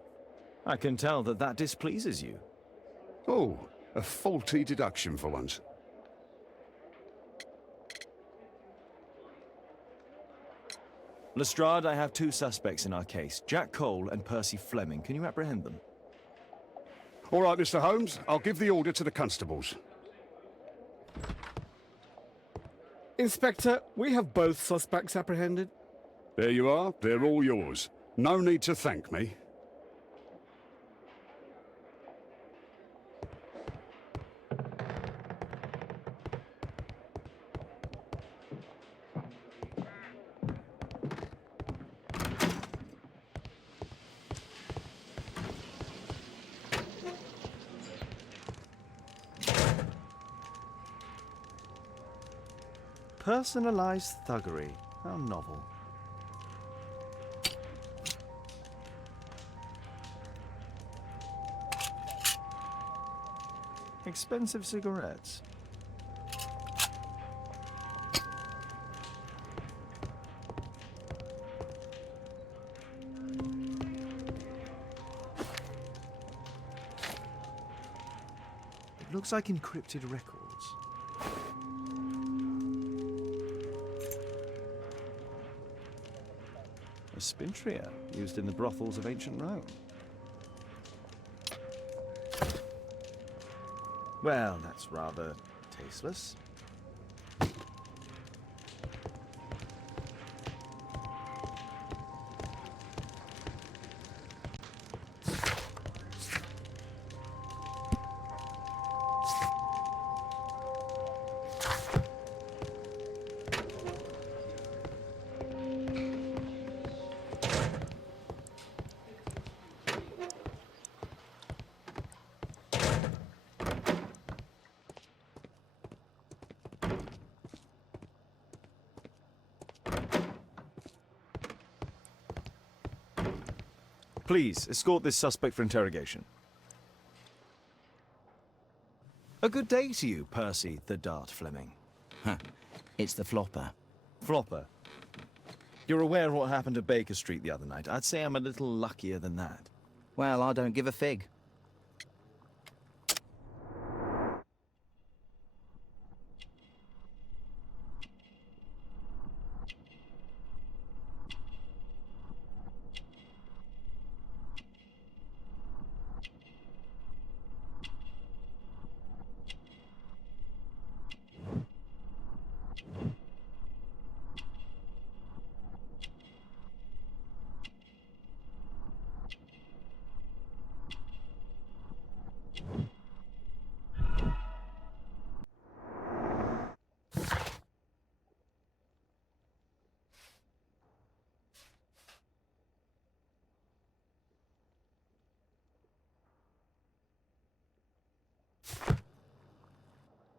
I can tell that that displeases you. Oh, a faulty deduction for once. Lestrade, I have two suspects in our case, Jack Cole and Percy Fleming. Can you apprehend them? All right, Mr. Holmes. I'll give the order to the constables. Inspector, we have both suspects apprehended. There you are. They're all yours. No need to thank me. Personalized thuggery. How novel. Expensive cigarettes. It looks like encrypted records. A spintria used in the brothels of ancient Rome. Well, that's rather tasteless. Please, escort this suspect for interrogation. A good day to you, Percy the Dart Fleming. Huh. It's the flopper. Flopper. You're aware of what happened at Baker Street the other night. I'd say I'm a little luckier than that. Well, I don't give a fig.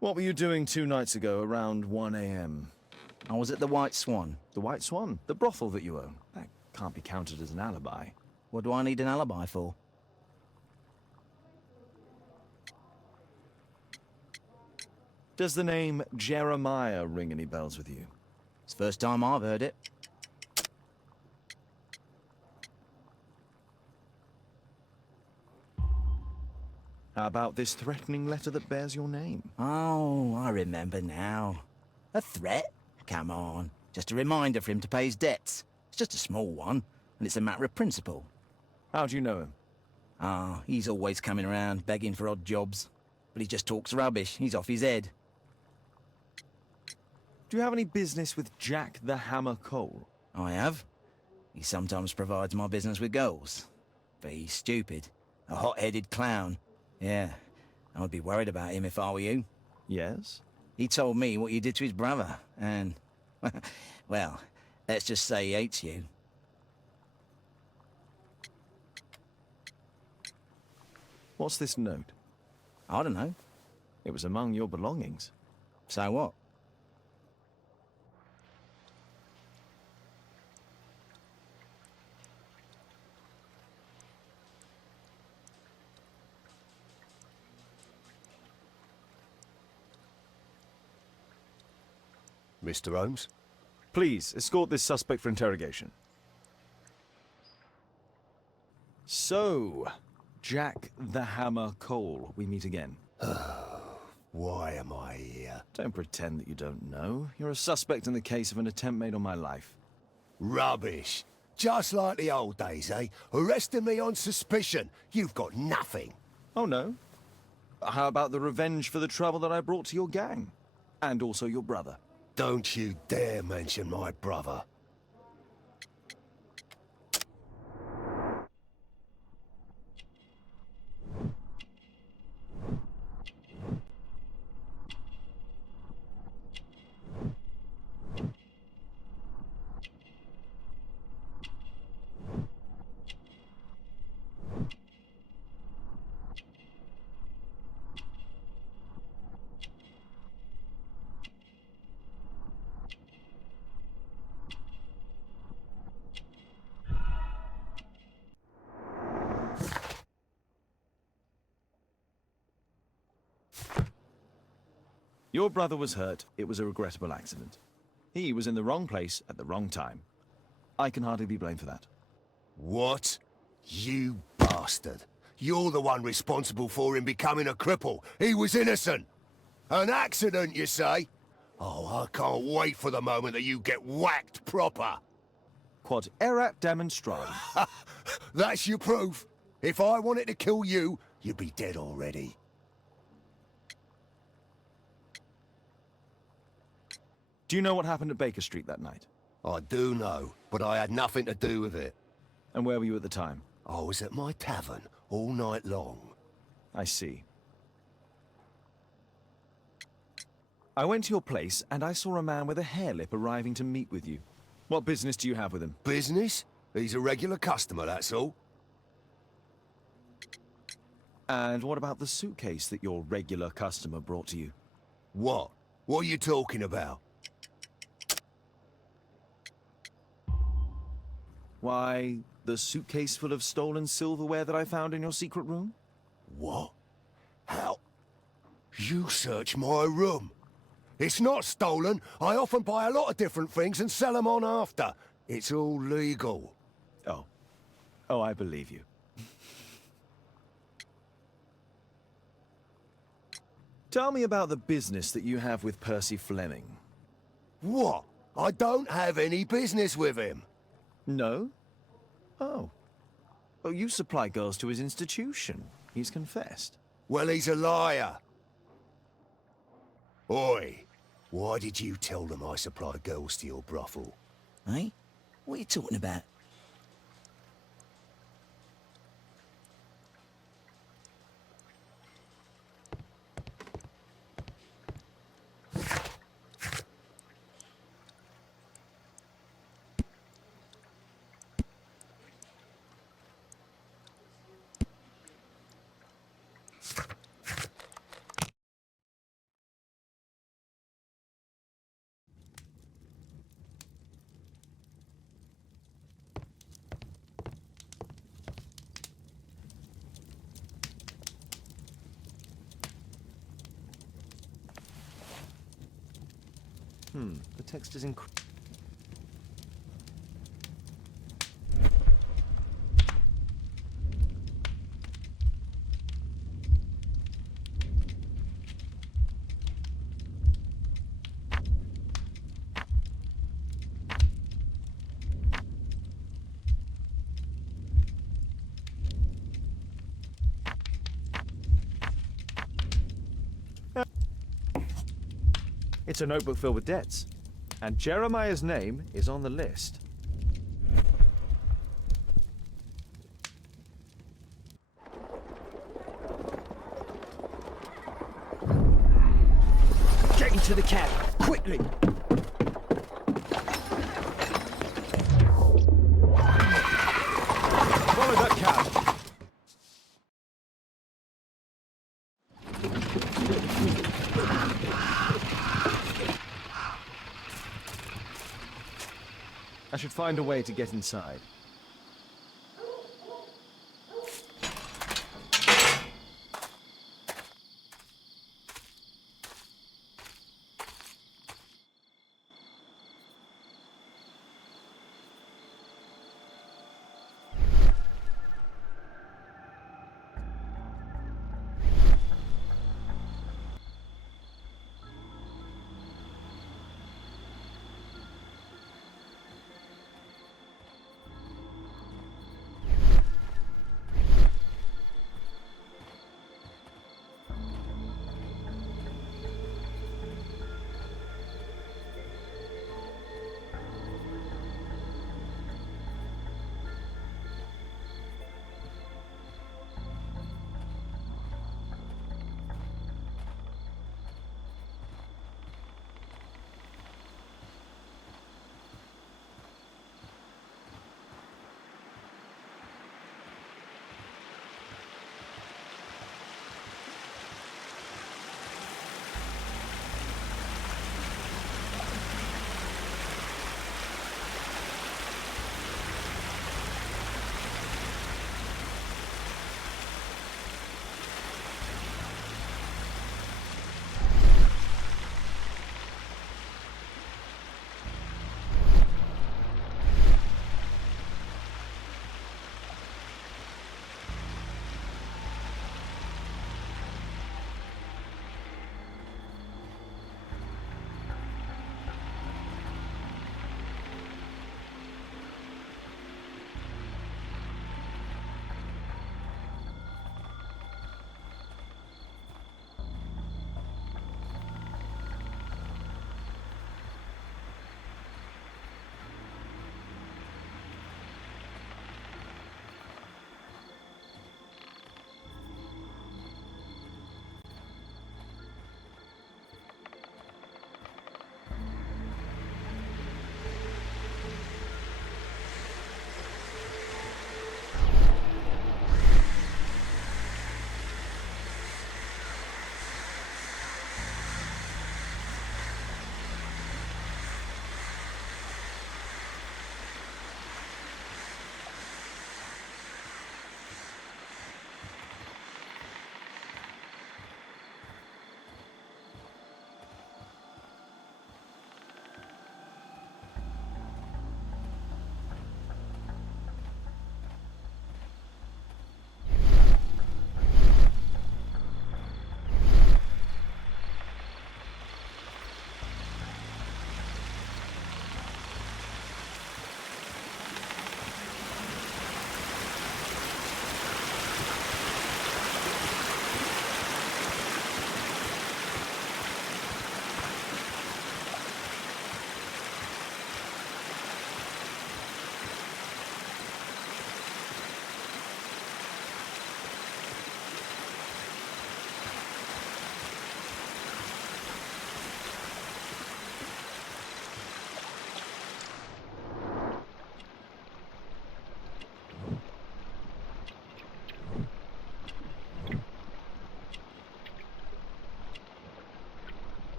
What were you doing 2 nights ago around 1 a.m.? I was at the White Swan. The White Swan? The brothel that you own? That can't be counted as an alibi. What do I need an alibi for? Does the name Jeremiah ring any bells with you? It's the first time I've heard it. How about this threatening letter that bears your name? Oh, I remember now. A threat? Come on. Just a reminder for him to pay his debts. It's just a small one, and it's a matter of principle. How do you know him? Ah, he's always coming around, begging for odd jobs. But he just talks rubbish. He's off his head. Do you have any business with Jack the Hammer Cole? I have. He sometimes provides my business with girls. But he's stupid. A hot-headed clown. Yeah, I'd be worried about him if I were you. Yes? He told me what you did to his brother, and... well, let's just say he hates you. What's this note? I don't know. It was among your belongings. So what? Mr. Holmes? Please, escort this suspect for interrogation. So, Jack the Hammer Cole, we meet again. Why am I here? Don't pretend that you don't know. You're a suspect in the case of an attempt made on my life. Rubbish. Just like the old days, eh? Arresting me on suspicion. You've got nothing. Oh, no? How about the revenge for the trouble that I brought to your gang? And also your brother. Don't you dare mention my brother. Your brother was hurt. It was a regrettable accident. He was in the wrong place at the wrong time. I can hardly be blamed for that. What? You bastard. You're the one responsible for him becoming a cripple. He was innocent. An accident, you say? Oh, I can't wait for the moment that you get whacked proper. Quod erat demonstrandum. That's your proof. If I wanted to kill you, you'd be dead already. Do you know what happened at Baker Street that night? I do know, but I had nothing to do with it. And where were you at the time? I was at my tavern all night long. I see. I went to your place and I saw a man with a hair lip arriving to meet with you. What business do you have with him? Business? He's a regular customer, that's all. And what about the suitcase that your regular customer brought to you? What? What are you talking about? Why, the suitcase full of stolen silverware that I found in your secret room? What? How? You searched my room. It's not stolen. I often buy a lot of different things and sell them on after. It's all legal. Oh. Oh, I believe you. Tell me about the business that you have with Percy Fleming. What? I don't have any business with him. No? Oh. Oh, you supply girls to his institution. He's confessed. Well, he's a liar. Oi, why did you tell them I supply girls to your brothel? Eh? What are you talking about? The text is It's a notebook filled with debts. And Jeremiah's name is on the list. Get into the cab, quickly! Follow that cab! I should find a way to get inside.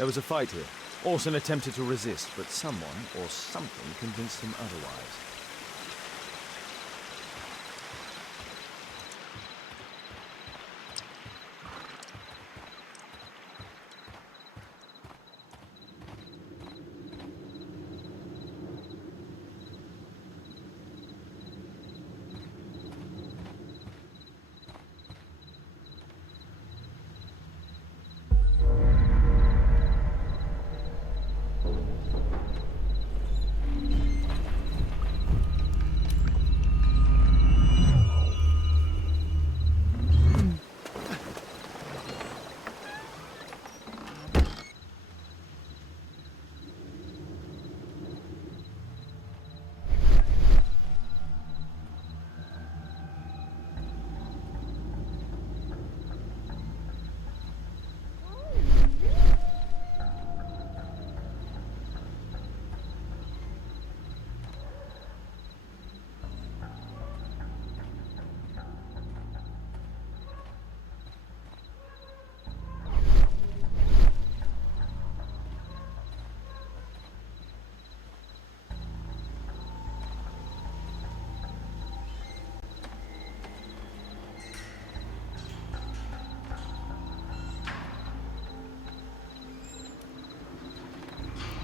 There was a fight here. Orson attempted to resist, but someone or something convinced him otherwise.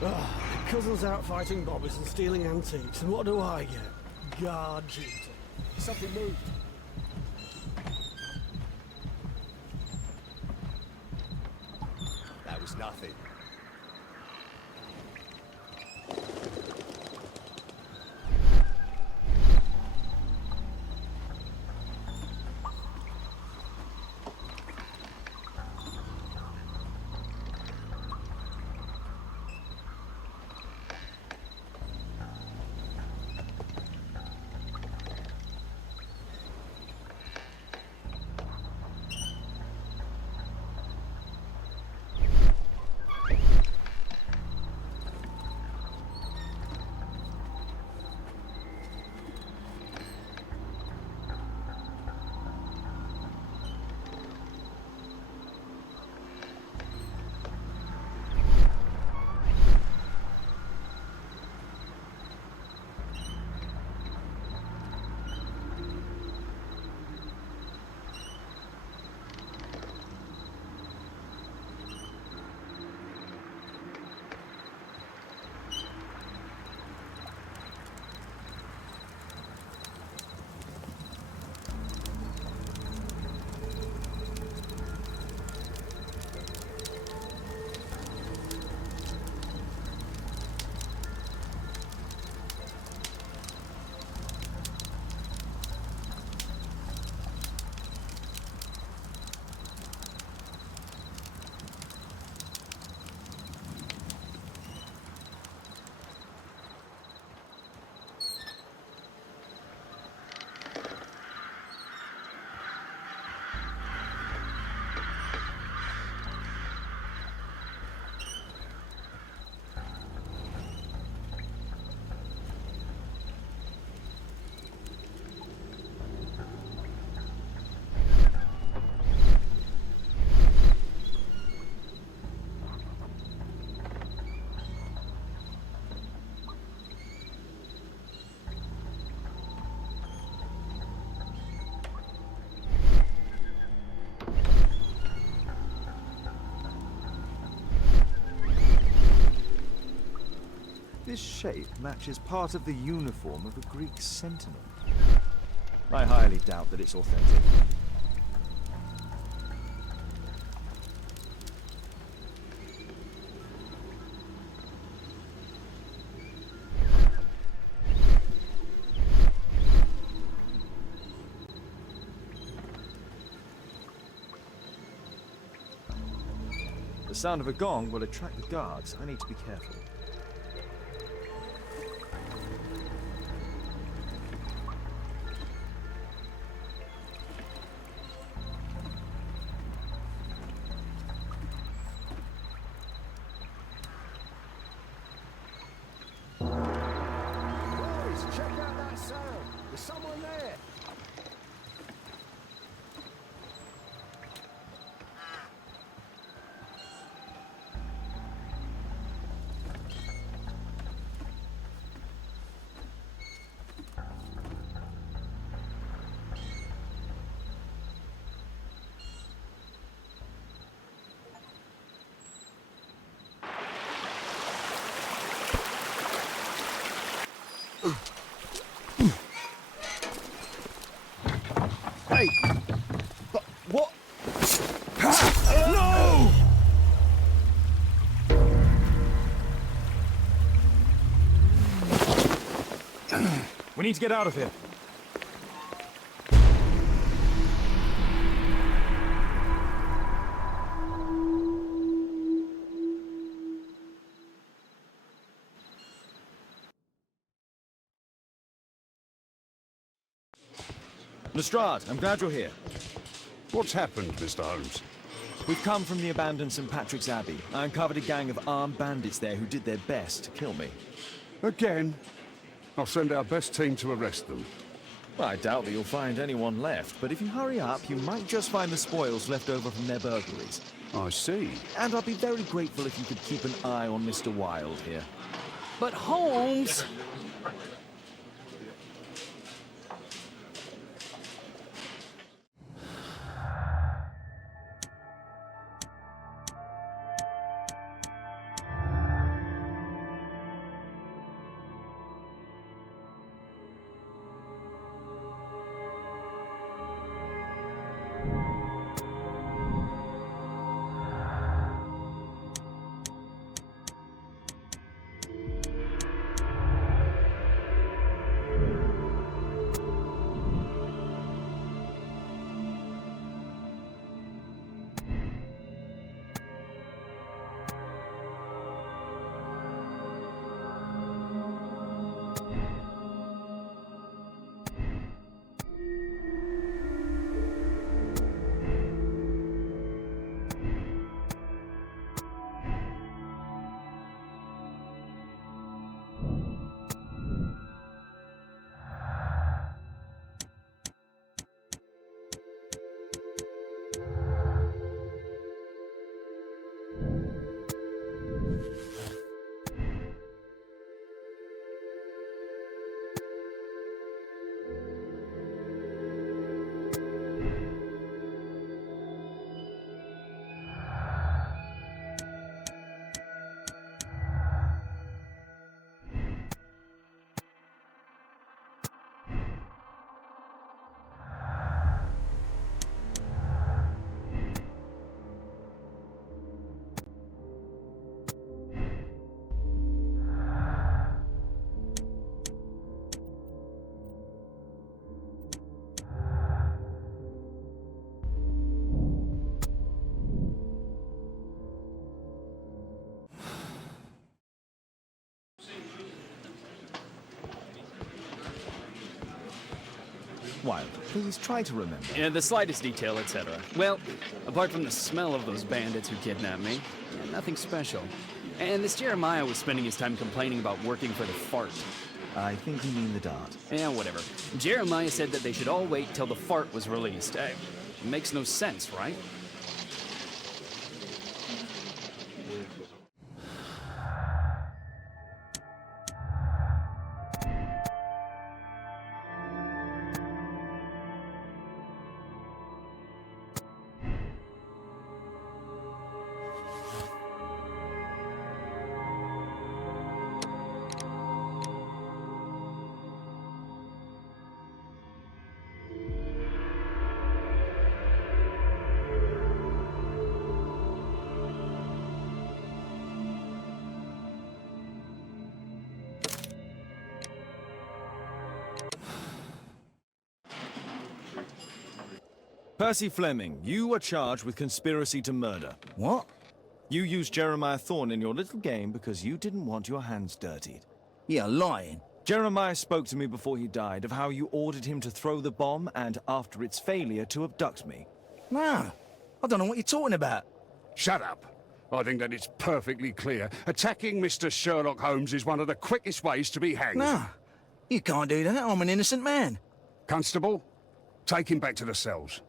My cousin's out fighting bobbies and stealing antiques, and what do I get? Guard duty. Something moved. That was nothing. This shape matches part of the uniform of a Greek sentinel. I highly doubt that it's authentic. The sound of a gong will attract the guards. I need to be careful. Check out that sound. There's someone there. need to get out of here. Lestrade, I'm glad you're here. What's happened, Mr. Holmes? We've come from the abandoned St. Patrick's Abbey. I uncovered a gang of armed bandits there who did their best to kill me. Again? I'll send our best team to arrest them. Well, I doubt that you'll find anyone left, but if you hurry up, you might just find the spoils left over from their burglaries. I see. And I'll be very grateful if you could keep an eye on Mr. Wilde here. But Holmes... Wilde, please try to remember. Yeah, the slightest detail, etc. Well, apart from the smell of those bandits who kidnapped me, yeah, nothing special. And this Jeremiah was spending his time complaining about working for the fart. I think you mean the Dart. Yeah, whatever. Jeremiah said that they should all wait till the fart was released. It makes no sense, right? Percy Fleming, you are charged with conspiracy to murder. What? You used Jeremiah Thorne in your little game because you didn't want your hands dirtied. You're lying. Jeremiah spoke to me before he died of how you ordered him to throw the bomb and, after its failure, to abduct me. No, I don't know what you're talking about. Shut up. I think that it's perfectly clear. Attacking Mr. Sherlock Holmes is one of the quickest ways to be hanged. No, you can't do that. I'm an innocent man. Constable, take him back to the cells.